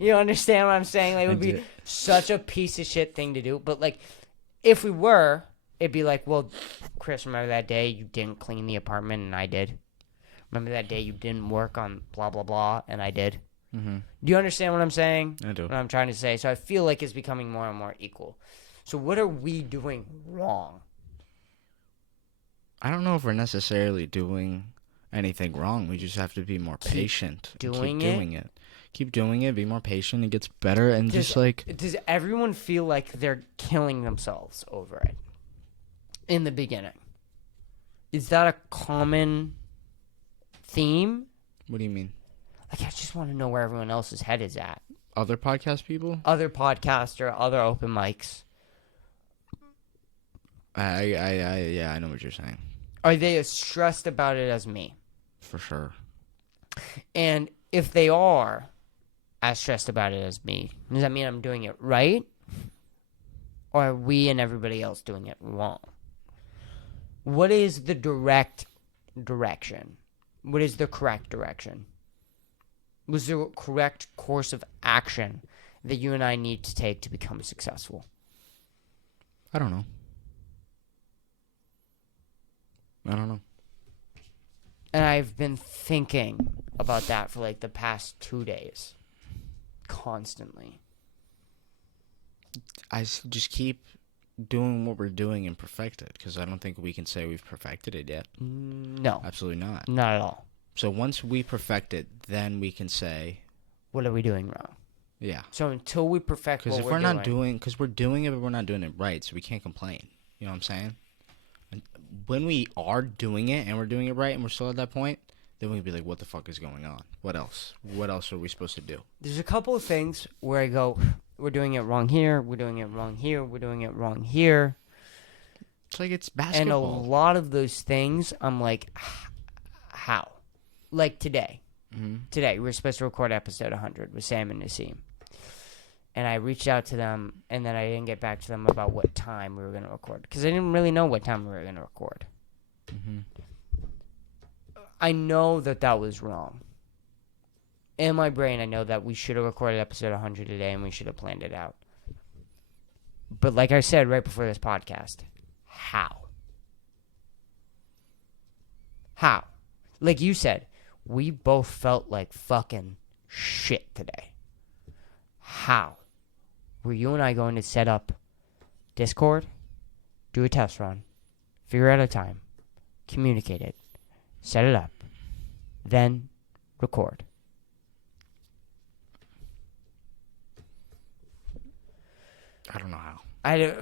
You understand what I'm saying? Like, it would be did. such a piece of shit thing to do. But, like, if we were, it'd be like, well, Kris, remember that day you didn't clean the apartment and I did? Remember that day you didn't work on blah, blah, blah, and I did? Mm-hmm. Do you understand what I'm saying? I do. What I'm trying to say. So I feel like it's becoming more and more equal. So what are we doing wrong? I don't know if we're necessarily doing anything wrong. We just have to be more patient. and doing keep it? doing it. Keep doing it. Be more patient. It gets better. And just like Does everyone feel like they're killing themselves over it in the beginning? Is that a common theme? what do you mean? Like, I just want to know where everyone else's head is at. Other podcast people? Other podcaster, other open mics. Yeah, I know what you're saying. Are they as stressed about it as me? For sure. And if they are as stressed about it as me, does that mean I'm doing it right? Or are we and everybody else doing it wrong? What is the direct direction? What is the correct direction? What's the correct course of action that you and I need to take to become successful? I don't know. And I've been thinking about that for like the past 2 days. Constantly. Just keep doing what we're doing and perfect it, because I don't think we can say we've perfected it yet. No. Absolutely not. Not at all. So once we perfect it, then we can say, what are we doing wrong? Yeah. So until we perfect what Because if we're not doing, because we're doing it, but we're not doing it right, so we can't complain. You know what I'm saying? And when we are doing it and we're doing it right and we're still at that point, then we can be like, what the fuck is going on? What else? What else are we supposed to do? There's a couple of things where I go, we're doing it wrong here, we're doing it wrong here, we're doing it wrong here. It's like it's And a basketball. lot of those things, I'm like, how? Like today. Mm-hmm. Today, we were supposed to record episode 100 with Sam and Nassim. And I reached out to them, and then I didn't get back to them about what time we were going to record. Because I didn't really know what time we were going to record. Mm-hmm. I know that was wrong. In my brain, I know that we should have recorded episode 100 today, and we should have planned it out. But like I said right before this podcast, how? How? Like you said, we both felt like fucking shit today. How? Were you and I going to set up Discord, do a test run, figure out a time, communicate it, set it up, then record? I don't know how.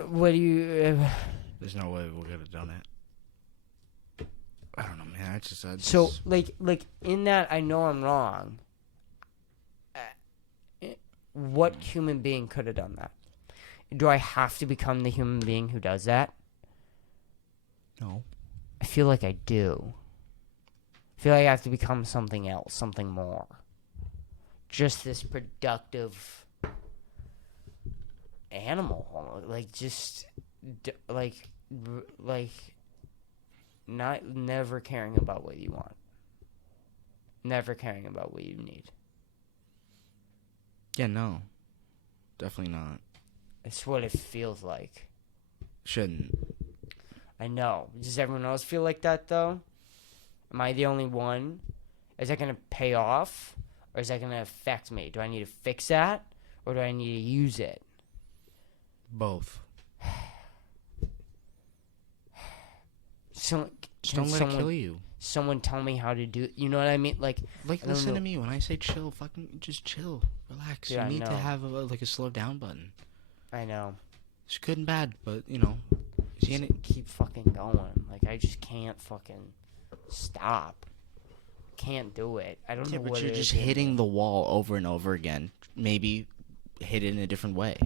What do you... There's no way we could have done it. I don't know, man. I just So, like in that, I know I'm wrong. What human being could have done that? Do I have to become the human being who does that? No. I feel like I do. I feel like I have to become something else, something more. Just this productive animal, like just like not never caring about what you want, never caring about what you need. Yeah, no. Definitely not. It's what it feels like. Shouldn't. I know. Does everyone else feel like that, though? Am I the only one? Is that going to pay off? Or is that going to affect me? Do I need to fix that? Or do I need to use it? Both. So, Just don't let it kill you. Someone tell me how to do it. You know what I mean? Like listen to me. When I say chill, fucking just chill. Relax. Yeah, you need I to know. have a slow down button. I know. It's good and bad, but, you know. Just keep fucking going. Like, I just can't fucking stop. Can't do it. I don't know what but you're it just is. hitting the wall over and over again. Maybe hit it in a different way.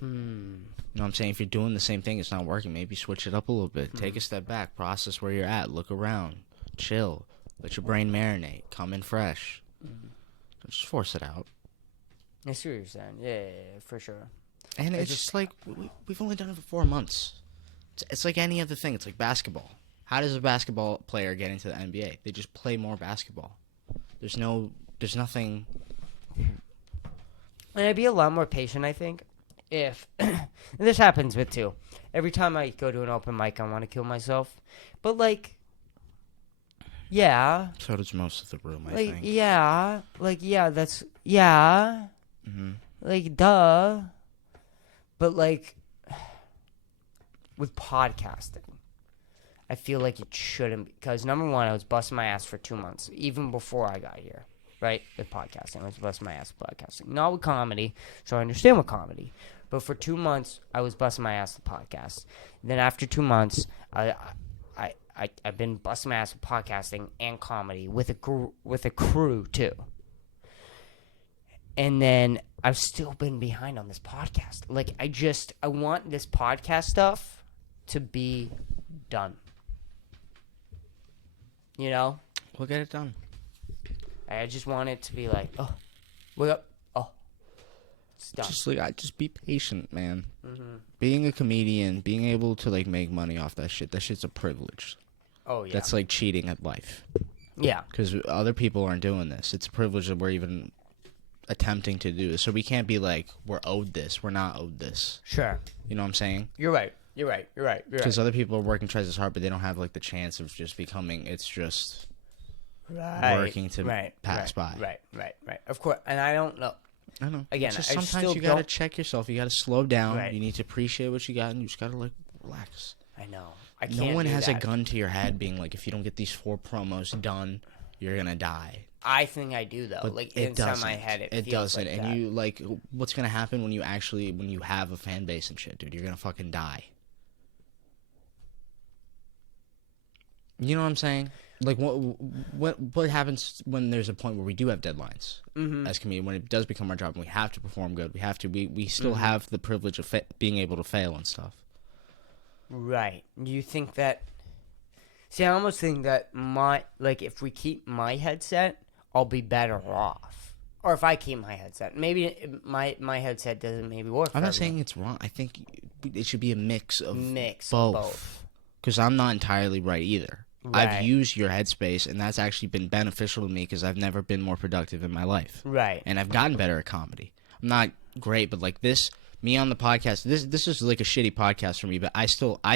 You know what I'm saying? If you're doing the same thing, it's not working. Maybe switch it up a little bit. Take a step back. Process where you're at. Look around. Chill. Let your brain marinate. Come in fresh. Don't just force it out. I see what you're saying. Yeah, for sure. And it's just like, we've only done it for 4 months. It's like any other thing. It's like basketball. How does a basketball player get into the NBA? They just play more basketball. There's nothing. And I'd be a lot more patient, I think, if and this happens with too. Every time I go to an open mic, I want to kill myself. But like, yeah. So does most of the room, I Like, think. yeah. Like, yeah, that's, yeah. Mm-hmm. Like, duh. But like, with podcasting, I feel like it shouldn't be. Because number one, I was busting my ass for 2 months, even before I got here. Right? With podcasting. I was busting my ass with podcasting. Not with comedy, so I understand with comedy. But for 2 months, I was busting my ass with podcasts. Then after 2 months, I've been busting my ass with podcasting and comedy with a crew too. And then I've still been behind on this podcast. Like I want this podcast stuff to be done. You know? We'll get it done. I just want it to be like, oh, wake up. Oh, it's done. Just be patient, man. Mm-hmm. Being a comedian, being able to like make money off that shit's a privilege. Oh, yeah. That's like cheating at life. Yeah. Because other people aren't doing this. It's a privilege that we're even attempting to do this. So we can't be like, we're owed this. We're not owed this. Sure. You know what I'm saying? You're right. Because other people are working twice as hard, but they don't have like the chance of just becoming. It's just working to pass by. Right. Of course, and I don't know. I know. Again, just I sometimes still you gotta don't- check yourself. You gotta slow down. Right. You need to appreciate what you got, and you just gotta like relax. I know. I can't. No one do has that. a gun to your head, being like, if you don't get these 4 promos done, you're gonna die. I think I do though. But Like it inside doesn't. my head, it feels doesn't. like And that. you like, what's gonna happen when you have a fan base and shit, dude? You're gonna fucking die. You know what I'm saying? Like, what happens when there's a point where we do have deadlines as comedians? When it does become our job and we have to perform good, we still have the privilege of being able to fail and stuff. Right. You think that? See, I almost think that if we keep my headset, I'll be better off. Or if I keep my headset, maybe my headset doesn't maybe work. I'm for not saying everyone. it's wrong. I think it should be a mix of Of both. both. Because I'm not entirely right either. Right. I've used your headspace, and that's actually been beneficial to me because I've never been more productive in my life. Right. And I've gotten better at comedy. I'm not great, but like this, me on the podcast, this is like a shitty podcast for me, but I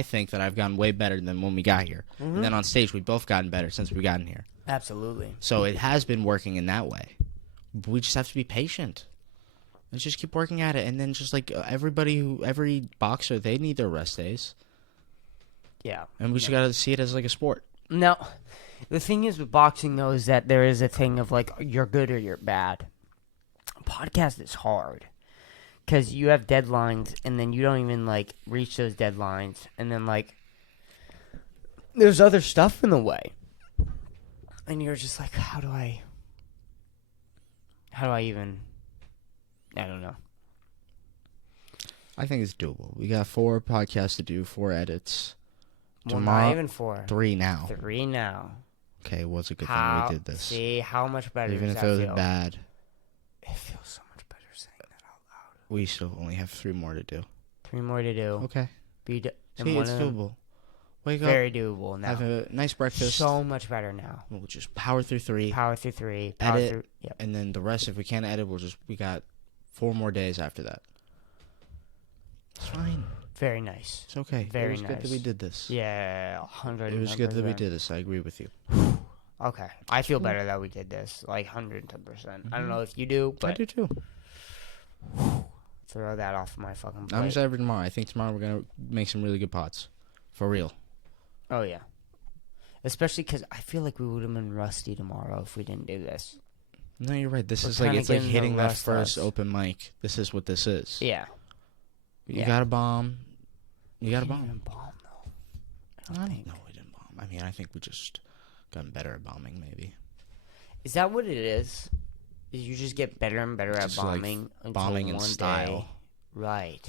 think that I've gotten way better than when we got here. And then on stage, we've both gotten better since we've gotten here. Absolutely. So it has been working in that way. But we just have to be patient. Let's just keep working at it. And then just like every boxer, they need their rest days. Yeah. And we just got to see it as like a sport. Now, the thing is with boxing, though, is that there is a thing of, like, you're good or you're bad. A podcast is hard. Because you have deadlines, and then you don't even, like, reach those deadlines. And then, like, there's other stuff in the way. And you're just like, how do I even... I don't know. I think it's doable. We got 4 podcasts to do, 4 edits. Well, not even 4. 3 now. 3 now. Okay, it was a good thing we did this. See, how much better Even does if that it was feel? bad, It feels so much better saying that out loud. we still only have 3 more to do. 3 more to do. Okay. And See, one it's of them- doable. Wake up, Very doable now. have a nice breakfast. So much better now. We'll just power through 3, Power through 3. Power edit, through. Yep. and then the rest, if we can't edit, we got 4 more days after that. It's fine. Very nice. It's okay. Very it was good nice. that we did this. Yeah, 100. It was good that we did this. I agree with you. Okay, I feel better that we did this. Like 110%. I don't know if you do, but I do too. throw that off my fucking plate. I'm excited for tomorrow. I think tomorrow we're gonna make some really good pots, for real. Oh yeah. Especially because I feel like we would have been rusty tomorrow if we didn't do this. No, you're right. This We're is like kinda it's like getting the hitting that rust first us. open mic. This is what this is. Yeah. You got a bomb. You got a We didn't even bomb. bomb though. I No, don't think. we didn't bomb. I mean, I think we just gotten better at bombing, maybe. Is that what it is? Is you just get better and better at Just, like, bombing until bombing in one style. day.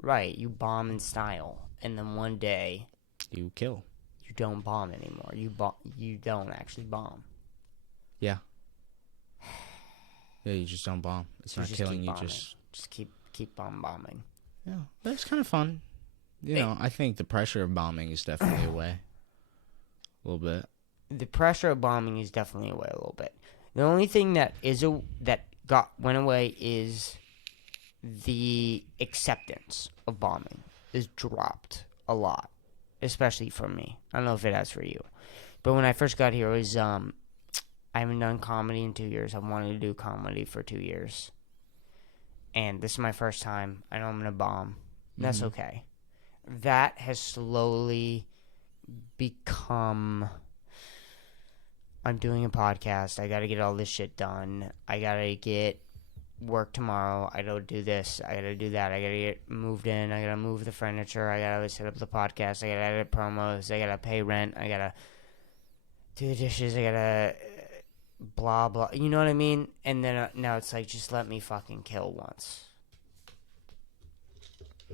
Right. You bomb in style, and then one day You kill. you don't bomb anymore. You don't actually bomb. Yeah. Yeah, you just don't bomb. It's not just killing. keep You bombing. just keep bombing. yeah. That's kind of fun. You know, I think the pressure of bombing is definitely away. A little bit. The pressure of bombing is definitely away a little bit. The only thing that went away is the acceptance of bombing is dropped a lot, especially for me. I don't know if it has for you, but when I first got here, it was I haven't done comedy in 2 years. I've wanted to do comedy for 2 years, and this is my first time. I know I'm gonna bomb. That's okay. That has slowly become. I'm doing a podcast. I gotta get all this shit done. I gotta get work tomorrow. I gotta do this. I gotta do that. I gotta get moved in. I gotta move the furniture. I gotta set up the podcast. I gotta edit promos. I gotta pay rent. I gotta do the dishes. I gotta blah blah. You know what I mean? And then now it's like, just let me fucking kill once.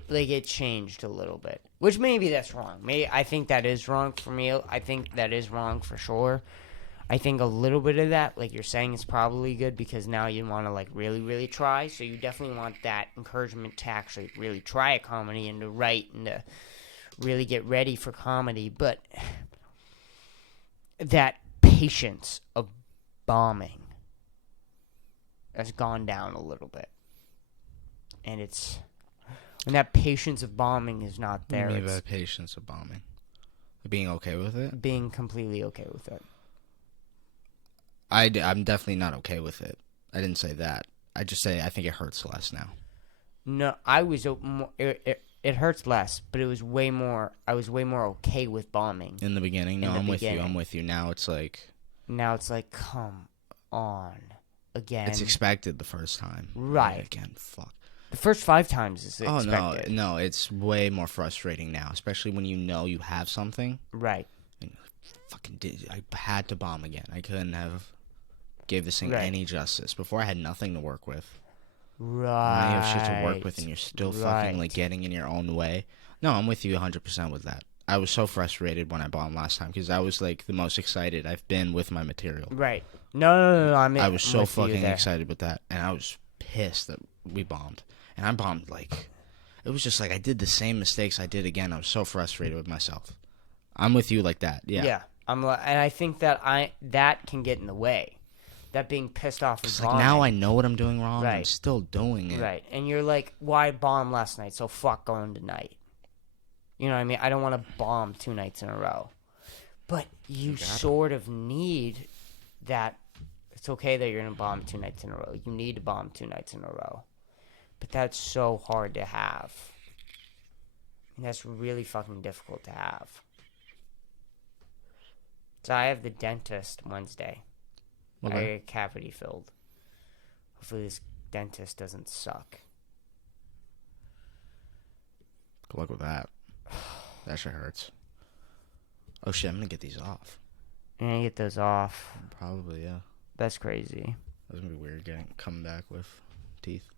Like, it changed a little bit, which maybe that's wrong. Maybe I think that is wrong for me. I think that is wrong for sure. I think a little bit of that, like you're saying, is probably good because now you want to like really, really try. So you definitely want that encouragement to actually really try a comedy and to write and to really get ready for comedy. But that patience of bombing has gone down a little bit. And it's when that patience of bombing is not there. What do you mean by patience of bombing? Being okay with it? Being completely okay with it. I'm definitely not okay with it. I didn't say that. I just say I think it hurts less now. No, I was it hurts less, but it was way more. I was way more okay with bombing in the beginning. No, I'm with you. Now it's like come on again. It's expected the first time, right? Again, fuck. The first 5 times is expected. Oh no, it's way more frustrating now, especially when you know you have something. Right. And I had to bomb again. I couldn't have gave this thing any justice. Before I had nothing to work with. Right. Now you have shit to work with, and you're still fucking like getting in your own way. No, I'm with you 100% with that. I was so frustrated when I bombed last time because I was like the most excited I've been with my material. Right. No. I was so fucking excited with that, and I was pissed that we bombed. And I bombed like it was just like I did the same mistakes I did again. I was so frustrated with myself. I'm with you like that. Yeah. Yeah. And I think that that can get in the way. That being pissed off is like now I know what I'm doing wrong. Right. I'm still doing it. Right. And you're like, why bomb last night? So fuck going tonight. You know what I mean? I don't want to bomb 2 nights in a row. But you sort of need that. It's okay that you're going to bomb 2 nights in a row. You need to bomb 2 nights in a row. But that's so hard to have. And that's really fucking difficult to have. So I have the dentist Wednesday. Okay. I get a cavity filled. Hopefully this dentist doesn't suck. Good luck with that. That shit hurts. Oh shit, I'm gonna get these off. You're gonna get those off. Probably, yeah. That's crazy. That's gonna be weird coming back with teeth.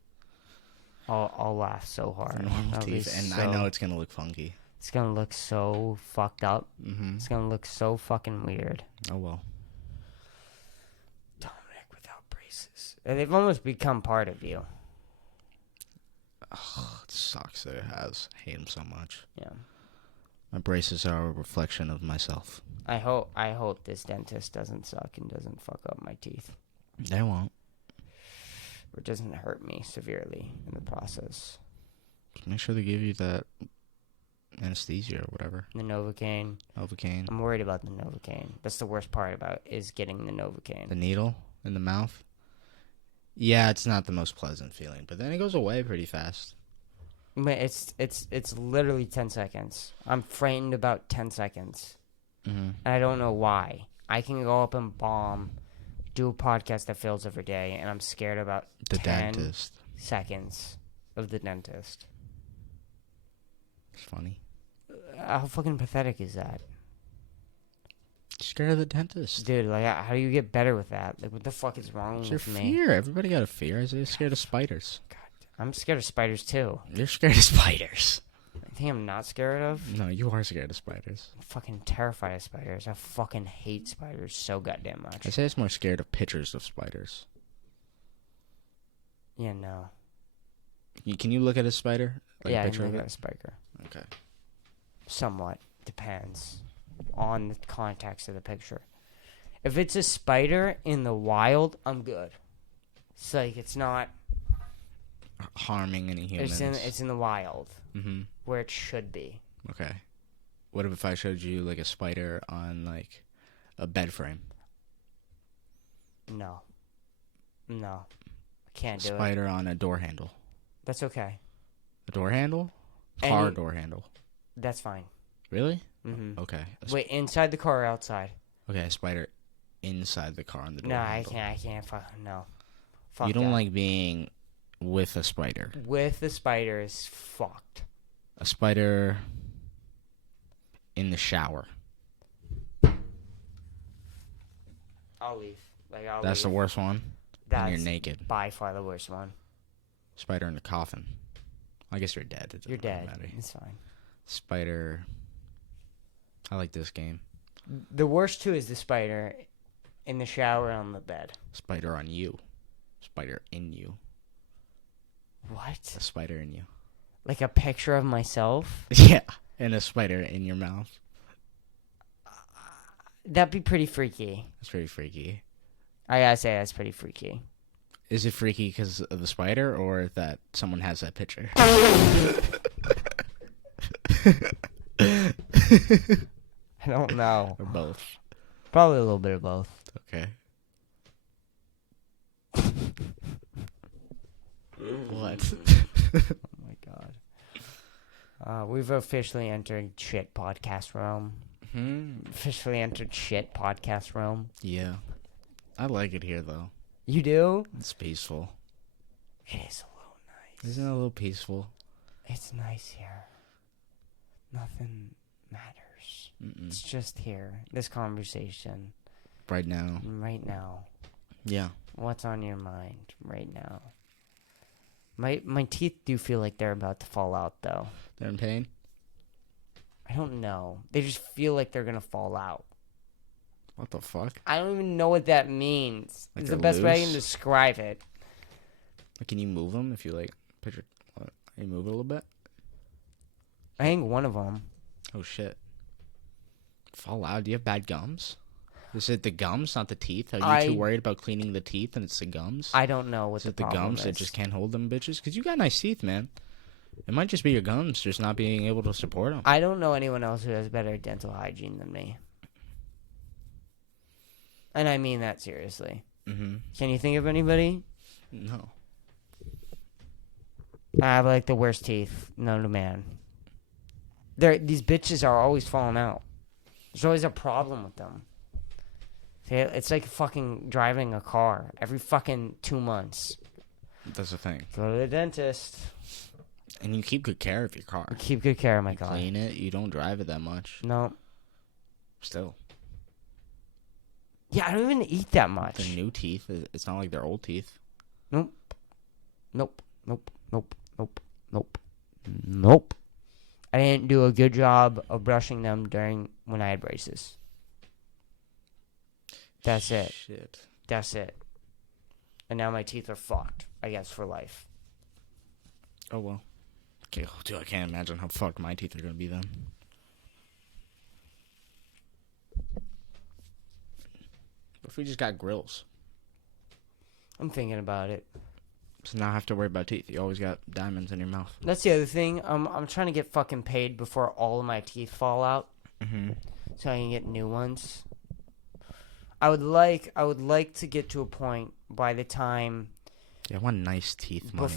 I'll laugh so hard. Normal teeth, and I know it's gonna look funky. It's gonna look so fucked up. Mm-hmm. It's gonna look so fucking weird. Oh well. Dominic without braces. They've almost become part of you. Ugh, it sucks that it has. I hate them so much. Yeah. My braces are a reflection of myself. I hope this dentist doesn't suck and doesn't fuck up my teeth. They won't. Or it doesn't hurt me severely in the process. Just make sure they give you that anesthesia or whatever. The Novocaine. Novocaine. I'm worried about the Novocaine. That's the worst part about it, is getting the Novocaine. The needle in the mouth? Yeah, it's not the most pleasant feeling, but then it goes away pretty fast. It's literally 10 seconds. I'm frightened about 10 seconds. Mm-hmm. And I don't know why. I can go up and bomb, do a podcast that fails every day, and I'm scared about the 10 dentist. Seconds of the dentist. It's funny. How fucking pathetic is that? Scared of the dentist. Dude, like, how do you get better with that? Like, what the fuck is wrong with me? Fear. Everybody got a fear. I'm scared of spiders. God, I'm scared of spiders, too. You're scared of spiders. I think I'm not scared of? No, you are scared of spiders. I'm fucking terrified of spiders. I fucking hate spiders so goddamn much. I say it's more scared of pictures of spiders. Yeah, no. Can you look at a spider? Like yeah, a picture I can look of at a spider. Okay. Somewhat. Depends on the context of the picture. If it's a spider in the wild, I'm good. It's like, it's not harming any humans. It's in the wild. Mm-hmm. Where it should be. Okay. What if I showed you like a spider on like a bed frame? No. I can't do it. Spider on a door handle. That's okay. A door handle? Car door handle. That's fine. Really? Mm-hmm. Okay. Wait, inside the car or outside? Okay, a spider inside the car on the door No, handle. I can't. No. Fuck you don't that. like being with a spider. With the spider is fucked. A spider in the shower. I'll leave. That's the worst one? That's when you're naked. By far the worst one. Spider in the coffin. I guess you're dead. You're dead. It's fine. Spider. I like this game. The worst, too, is the spider In the shower, on the bed. Spider on you. Spider in you. What? A spider in you. Like a picture of myself? Yeah, and a spider in your mouth. That'd be pretty freaky. That's very freaky. I gotta say, that's pretty freaky. Is it freaky because of the spider or that someone has that picture? I don't know. Or both. Probably a little bit of both. Okay. What? Oh my god. We've officially entered shit podcast realm. Officially entered shit podcast realm. Yeah. I like it here, though. You do? It's peaceful. It is a little nice. Isn't it a little peaceful? It's nice here. Nothing matters. It's just here. This conversation. Right now. Right now. Yeah. What's on your mind right now? My teeth do feel like they're about to fall out, though. They're in pain? I don't know. They just feel like they're gonna fall out. What the fuck? I don't even know what that means. Like It's the they're best way I loose? can describe it. Like, can you move them if you, like, picture... You move it a little bit? I think one of them. Oh, shit. Fall out? Do you have bad gums? Is it the gums, not the teeth? Are you too worried about cleaning the teeth and it's the gums? I don't know what Is the it the problem gums is. that just can't hold them bitches? Because you got nice teeth, man. It might just be your gums just not being able to support them. I don't know anyone else who has better dental hygiene than me. And I mean that seriously. Mm-hmm. Can you think of anybody? No. I have like the worst teeth known to man. These bitches are always falling out. There's always a problem with them. It's like fucking driving a car every fucking 2 months. That's the thing. Go to the dentist. And you keep good care of your car. Keep good care of my You car. clean it. You don't drive it that much. No. Still. Yeah, I don't even eat that much. The new teeth, it's not like they're old teeth. Nope. Nope. Nope. Nope. Nope. Nope. Nope. I didn't do a good job of brushing them when I had braces. That's it. Shit. That's it. And now my teeth are fucked, I guess, for life. Oh, well. Okay, dude, I can't imagine how fucked my teeth are going to be then. What if we just got grills? I'm thinking about it. So now I have to worry about teeth. You always got diamonds in your mouth. That's the other thing. I'm trying to get fucking paid before all of my teeth fall out, so I can get new ones. I would like to get to a point by the time Yeah, I want nice teeth money.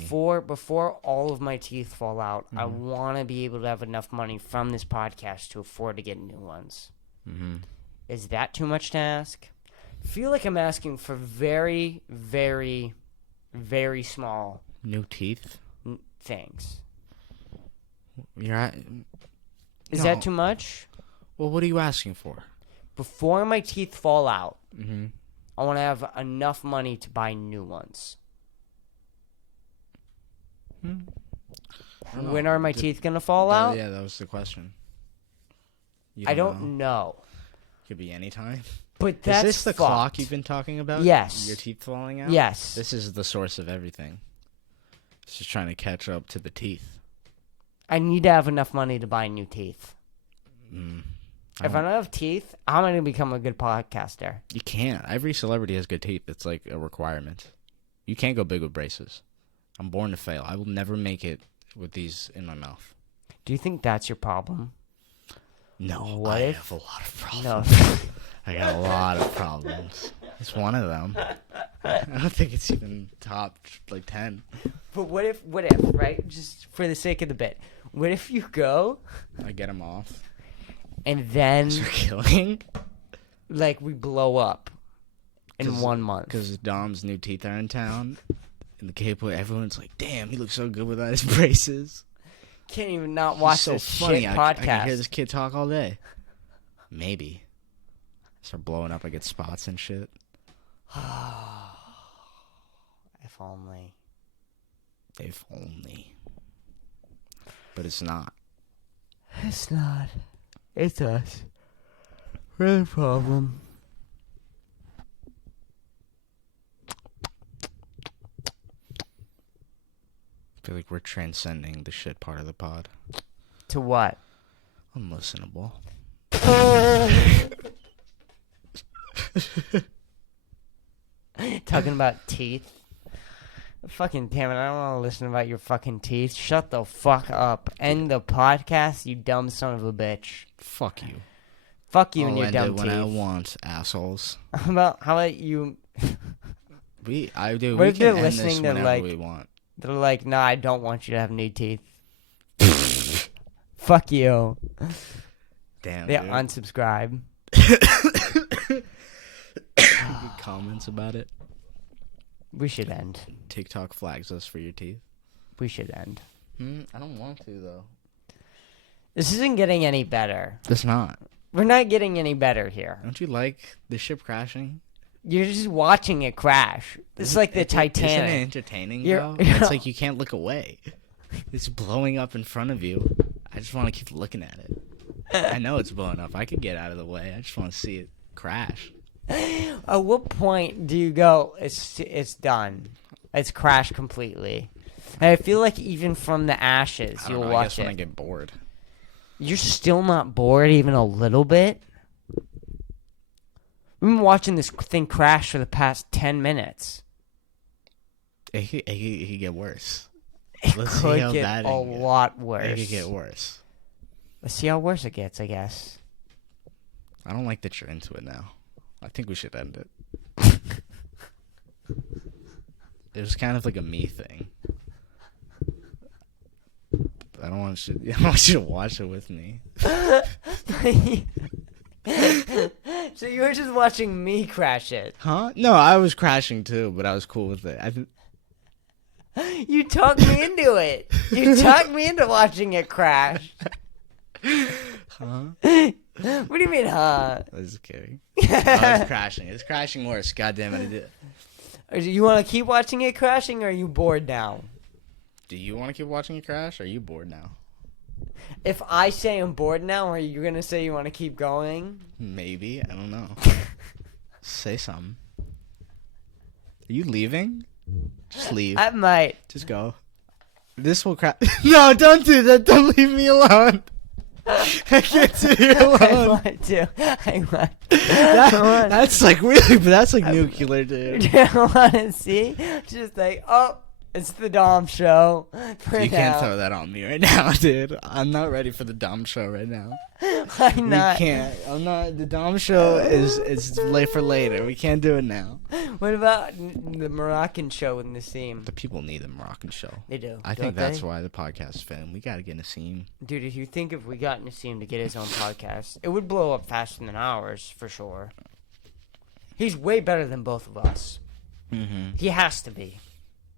before all of my teeth fall out. I want to be able to have enough money from this podcast to afford to get new ones. Is that too much to ask? I feel like I'm asking for very, very, very small New teeth? things. You're at... Is No. that too much? Well, what are you asking for? Before my teeth fall out, I want to have enough money to buy new ones. When are my teeth going to fall out? Yeah, that was the question. You I don't know. Could be any time. But that's Is this the fucked. clock you've been talking about? Yes. Your teeth falling out? Yes. This is the source of everything. It's just trying to catch up to the teeth. I need to have enough money to buy new teeth. If I don't have teeth, how am I going to become a good podcaster? You can't. Every celebrity has good teeth. It's like a requirement. You can't go big with braces. I'm born to fail. I will never make it with these in my mouth. Do you think that's your problem? No, What I if- have a lot of No. problems. I got a lot of problems. It's one of them. I don't think it's even top, like, 10. But what if, right? Just for the sake of the bit. What if you go I get them off. and then, They're killing. like, we blow up in 1 month? Because Dom's new teeth are in town. And the Kpush, everyone's like, damn, he looks so good without his braces. Can't even not watch He's so this funny. shit I podcast. can hear this kid talk all day. Maybe. Start blowing up. I get spots and shit. If only. If only. But it's not. It's not. It's us. We're the problem. feel like we're transcending the shit part of the pod. To what? Unlistenable. Talking about teeth. Fucking damn it, I don't want to listen about your fucking teeth. Shut the fuck up. End the podcast, you dumb son of a bitch. Fuck you. Fuck you and I'll your end dumb it when teeth. I want, assholes. How about you? What What we if can they're end this listening to, whenever like- we want. They're like, nah, I don't want you to have new teeth. Fuck you. Damn, They dude. unsubscribe. Comments about it. We should end. TikTok flags us for your teeth. We should end. I don't want to, though. This isn't getting any better. It's not. We're not getting any better here. Don't you like the ship crashing? You're just watching it crash. It's like the Titanic. Isn't it entertaining, You're- though? you're- It's like you can't look away. It's blowing up in front of you. I just want to keep looking at it. I know it's blowing up. I could get out of the way. I just want to see it crash. At what point do you go, it's done? It's crashed completely. And I feel like even from the ashes, I don't you'll know, I watch guess when I it. get bored. You're still not bored even a little bit? We've been watching this thing crash for the past 10 minutes. It could get worse. It Let's see could how get bad a it gets. lot It worse. could get worse. Let's see how worse it gets, I guess. I don't like that you're into it now. I think we should end it. It was kind of like a me thing. I don't want you. I want you to watch it with me. So you were just watching me crash it. Huh? No, I was crashing too, but I was cool with it. You talked me into it. You talked me into watching it crash. Huh? What do you mean, huh? I was just kidding. I was crashing. It's crashing worse. God damn it! I did. You want to keep watching it crashing, or are you bored now? Do you want to keep watching it crash? Or are you bored now? If I say I'm bored now, are you gonna say you want to keep going? Maybe. I don't know. Say something. Are you leaving? Just leave. I might. Just go. This will crash. No, don't do that. Don't leave me alone. I can't sit here I alone. might too. I might. That's like really, but that's like nuclear, dude. Do you want to see? Just like, oh, it's the Dom show. For You now. can't throw that on me right now, dude. I'm not ready for the Dom show right now. I'm not. We can't. I'm not. The Dom show is late for later. We can't do it now. What about the Moroccan show with Nassim? The people need a Moroccan show. They do. I don't think that's they? why the podcast film. We got to get Nassim. Dude, if you think if we got Nassim to get his own podcast, it would blow up faster than ours, for sure. He's way better than both of us. Mm-hmm. He has to be.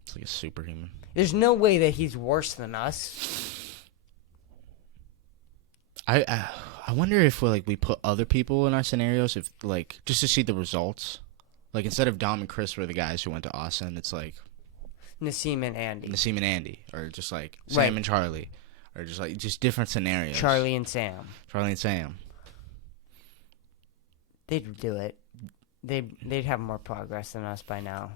It's like a superhuman. There's no way that he's worse than us. I wonder if we put other people in our scenarios, if like just to see the results. Like instead of Dom and Kris were the guys who went to Austin, it's like Nassim and Andy. Nassim and Andy, or just like Sam Right. and Charlie, or just like different scenarios. Charlie and Sam. Charlie and Sam. They'd do it. They'd have more progress than us by now.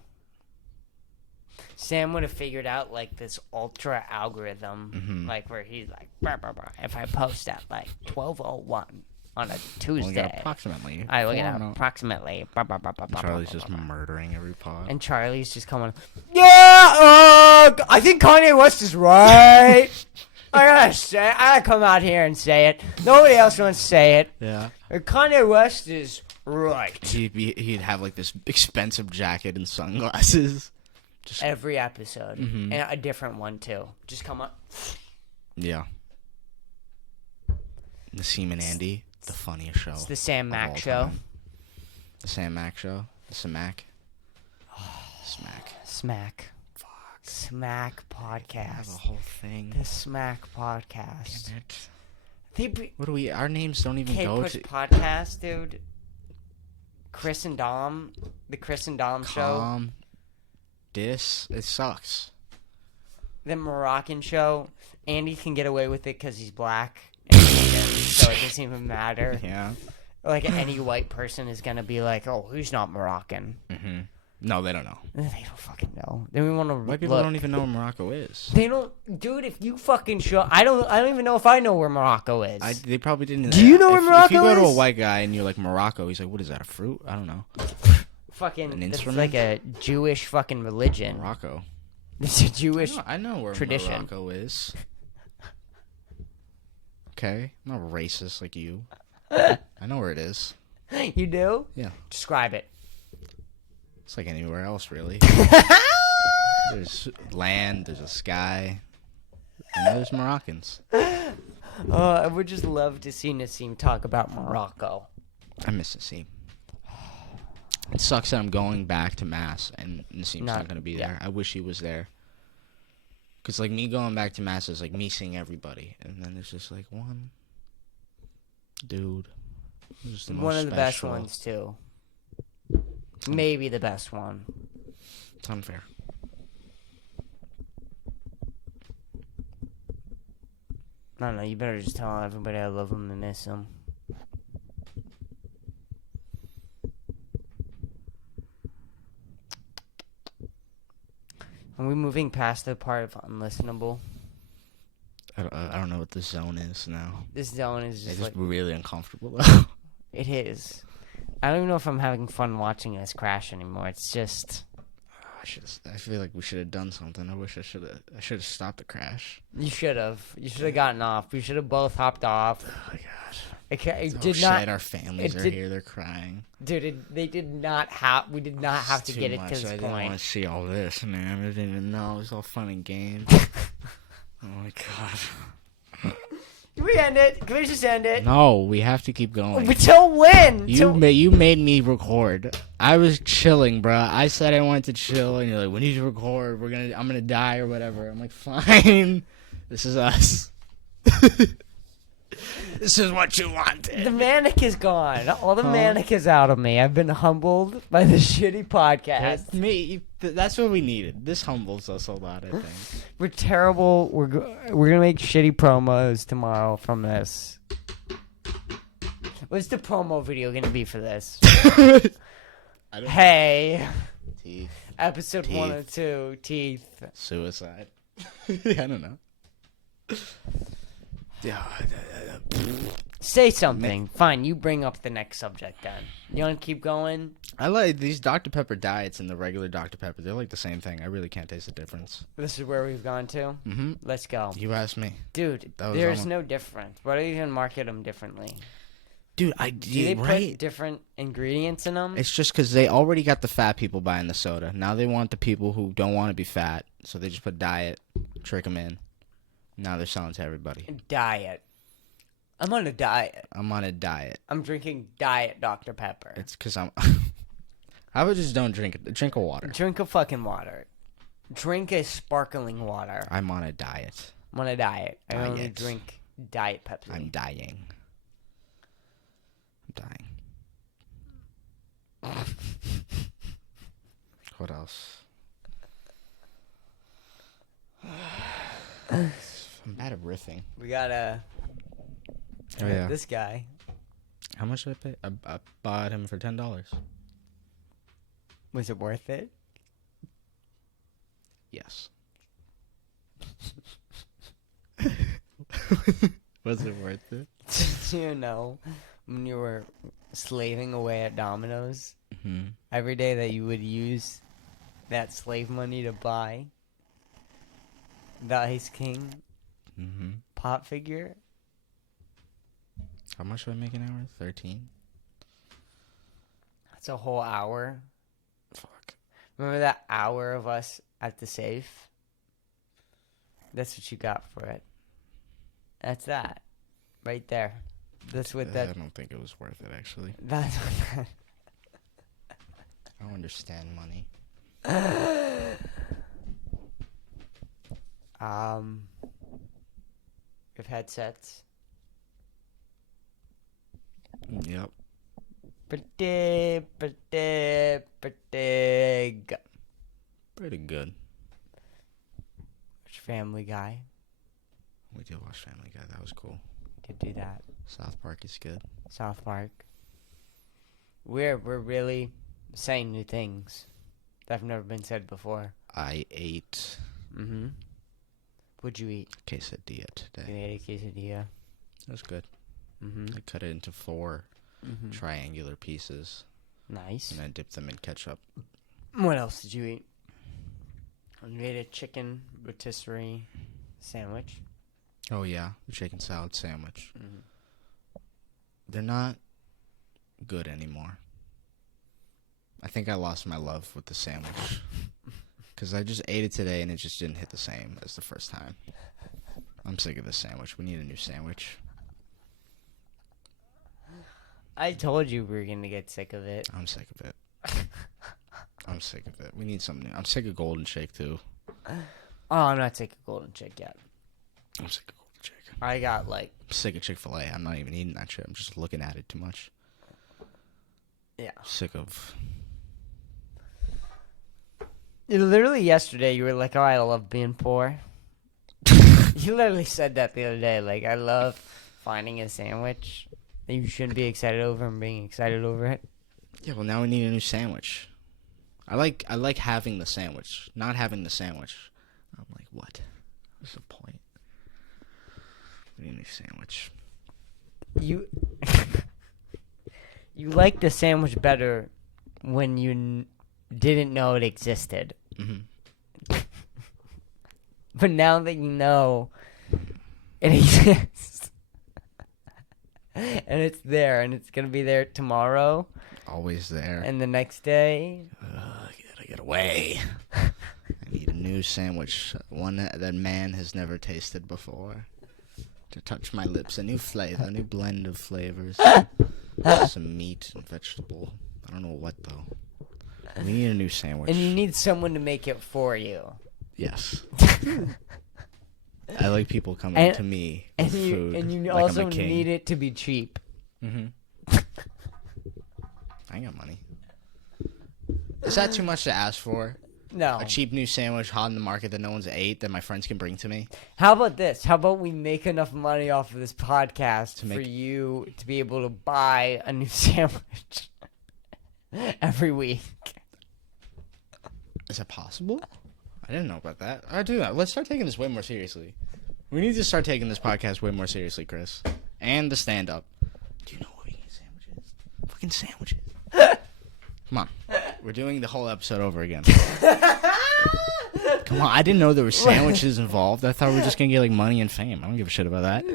Sam would have figured out like this ultra algorithm, like where he's like, "Brr, brr, brr, if I post at like 12:01 on a Only got Tuesday, approximately. I look at 4:00. approximately." Brr, brr, brr, brr, brr, Charlie's brr, just brr, brr. murdering every pod. And Charlie's just coming, yeah, I think Kanye West is right. I gotta come out here and say it. Nobody else wants to say it. Yeah. Kanye West is right. He'd have like this expensive jacket and sunglasses. Just Every episode. Mhm. And a different one, too. Just come up. yeah. Nassim and Andy, the funniest show. It's the Sam of Mack all show. time. The Sam Mack show. The Smack. Smack. Smack. Fuck. Smack I have podcast. a whole thing. The Smack podcast. Damn it. The What do we? Our names don't even go Kpush to. podcast, dude. Kris and Dom. The Kris and Dom show. Calm. It sucks. The Moroccan show. Andy can get away with it because he's black. And Asian, so it doesn't even matter. Yeah. Like any white person is gonna be like, "Oh, he's not Moroccan." Mhm. No, they don't know. They don't fucking know. Then we want to. White people don't even know where Morocco is. They don't, dude. If you fucking show, I don't even know if I know where Morocco is. They probably didn't. Do you know where Morocco is? If you go to a white guy and you're like Morocco, he's like, "What is that? A fruit? I don't know." Fucking, An it's instrument? like a Jewish fucking religion. Morocco. It's a Jewish. I know where tradition. Morocco is. Okay, I'm not racist like you. I know where it is. You do? Yeah. Describe it. It's like anywhere else, really. There's land, there's a sky, and there's Moroccans. I would just love to see Nassim talk about Morocco. I miss Nassim. It sucks that I'm going back to Mass, and Nassim's not going to be there. I wish he was there. Because, like, me going back to Mass is like me seeing everybody. And then it's just like one dude. Who's the most one of the best special. ones, too. Maybe the best one. It's unfair. I don't know. You better just tell everybody I love them and miss them. Are we moving past the part of unlistenable? I don't know what this zone is now. This zone is It's just just like... really uncomfortable, though. It is. I don't even know if I'm having fun watching this crash anymore. It's just... I feel like we should have done something. I wish I should have stopped the crash. You should have. You should have gotten off. We should have both hopped off. Oh my god. It Shit, our families are here. They're crying. Dude, they did not have... We did not have to get it to this I didn't want to point. see all this, man. I didn't even know. It was all fun and games. Oh my god. Can we end it? Can we just end it? No, we have to keep going. Until when? You made me record. I was chilling, bro. I said I wanted to chill, and you're like, "We need to record. I'm gonna die or whatever." I'm like, "Fine, this is us. This is what you wanted." The manic is gone. All the manic is out of me. I've been humbled by the shitty podcast. That's what we needed. This humbles us a lot, I think. We're terrible. We're gonna make shitty promos tomorrow from this. What's the promo video gonna be for this? Hey, Teeth. episode Teeth. 102, teeth. Suicide. I don't know. Say something. Fine, you bring up the next subject then. You want to keep going? I like these Dr. Pepper diets and the regular Dr. Pepper. They're like the same thing. I really can't taste the difference. This is where we've gone to? Mm-hmm. Let's go. You asked me. Dude, there's no difference. Why do you even market them differently? Dude, Do they put different ingredients in them? It's just because they already got the fat people buying the soda. Now they want the people who don't want to be fat, so they just put diet, trick them in. Now they're selling to everybody. Diet. I'm on a diet. I'm on a diet. I'm drinking Diet Dr. Pepper. It's because I'm... I would just don't drink it. Drink a water. Drink a fucking water. Drink a sparkling water. I'm on a diet. I'm on a diet. I only drink Diet Pepsi. I'm dying. What else? I'm bad at riffing. We gotta... Oh, yeah. This guy. How much did I pay? I bought him for $10. Was it worth it? Yes. Was it worth it? Did you know when you were slaving away at Domino's, Mm-hmm. every day that you would use that slave money to buy the Ice King Mm-hmm. pop figure? How much do I make an hour? 13? That's a whole hour. Fuck. Remember that hour of us at the safe? That's what you got for it. That's that. Right there. That's what that... I don't think it was worth it, actually. That's what that... I don't understand money. With headsets. Yep. Pretty good. Pretty good. Watch Family Guy. We did watch Family Guy. That was cool. Did do that. South Park is good. South Park. We're really saying new things. I've never been said before. I ate Mm-hmm. What'd you eat? quesadilla You today. ate a quesadilla. It was good. Mm-hmm. I cut it into 4 triangular pieces, Nice. and I dipped them in ketchup. What else did you eat? You ate a chicken rotisserie sandwich. Oh yeah, the chicken salad sandwich. Mm-hmm. They're not good anymore. I think I lost my love with the sandwich. Because I just ate it today and it just didn't hit the same as the first time. I'm sick of this sandwich. We need a new sandwich. I told you we were going to get sick of it. I'm sick of it. I'm sick of it. We need something new. I'm sick of Golden Shake, too. Oh, I'm not sick of Golden Chick yet. I'm sick of Golden Shake. I got like... I'm sick of Chick-fil-A. I'm not even eating that shit. I'm just looking at it too much. Yeah. Sick of... Literally yesterday, you were like, oh, I love being poor. You literally said that the other day. Like, I love finding a sandwich that you shouldn't be excited over and being excited over it. Yeah, well, now we need a new sandwich. I like having the sandwich. Not having the sandwich. I'm like, what? What's the point? We need a new sandwich. You... you like the sandwich better when you didn't know it existed. Mm-hmm. But now that you know it exists, and it's there, and it's going to be there tomorrow, Always there. and the next day. Gotta get away. I need a new sandwich. One that man has never tasted before. To touch my lips. A new flavor. A new blend of flavors. Some meat and vegetable. I don't know what, though. We need a new sandwich. And you need someone to make it for you. Yes. I like people coming to me with food. And you like also I'm a king. need it to be cheap. Mm-hmm. I ain't got money. Is that too much to ask for? No. A cheap new sandwich hot in the market that no one's ate that my friends can bring to me? How about this? How about we make enough money off of this podcast for you to be able to buy a new sandwich every week? Is that possible? I didn't know about that. I do that. Let's start taking this way more seriously. We need to start taking this podcast way more seriously, Chris. And the stand-up. Do you know what we need sandwiches? Fucking sandwiches. Come on. We're doing the whole episode over again. Come on. I didn't know there were sandwiches involved. I thought we were just going to get like money and fame. I don't give a shit about that.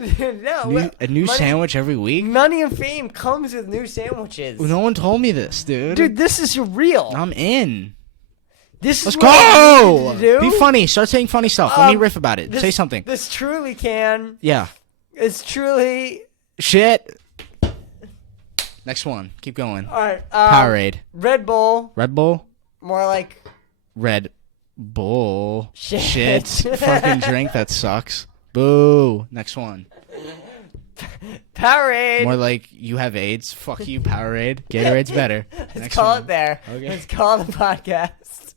No, A new sandwich every week? Money and fame comes with new sandwiches. No one told me this, dude. Dude, this is real. I'm in. This is Let's what I go! need to do. Be funny. Start saying funny stuff. Let me riff about it. Say something. This truly can. Yeah. It's truly... Shit. Next one. Keep going. All right. Powerade. Red Bull. Red Bull. More like... Red Bull. Shit. Fucking drink that sucks. Boo. Next one. Powerade. More like you have AIDS. Fuck you, Powerade. Gatorade's better. Let's Next call one. it there. Okay. Let's call the podcast.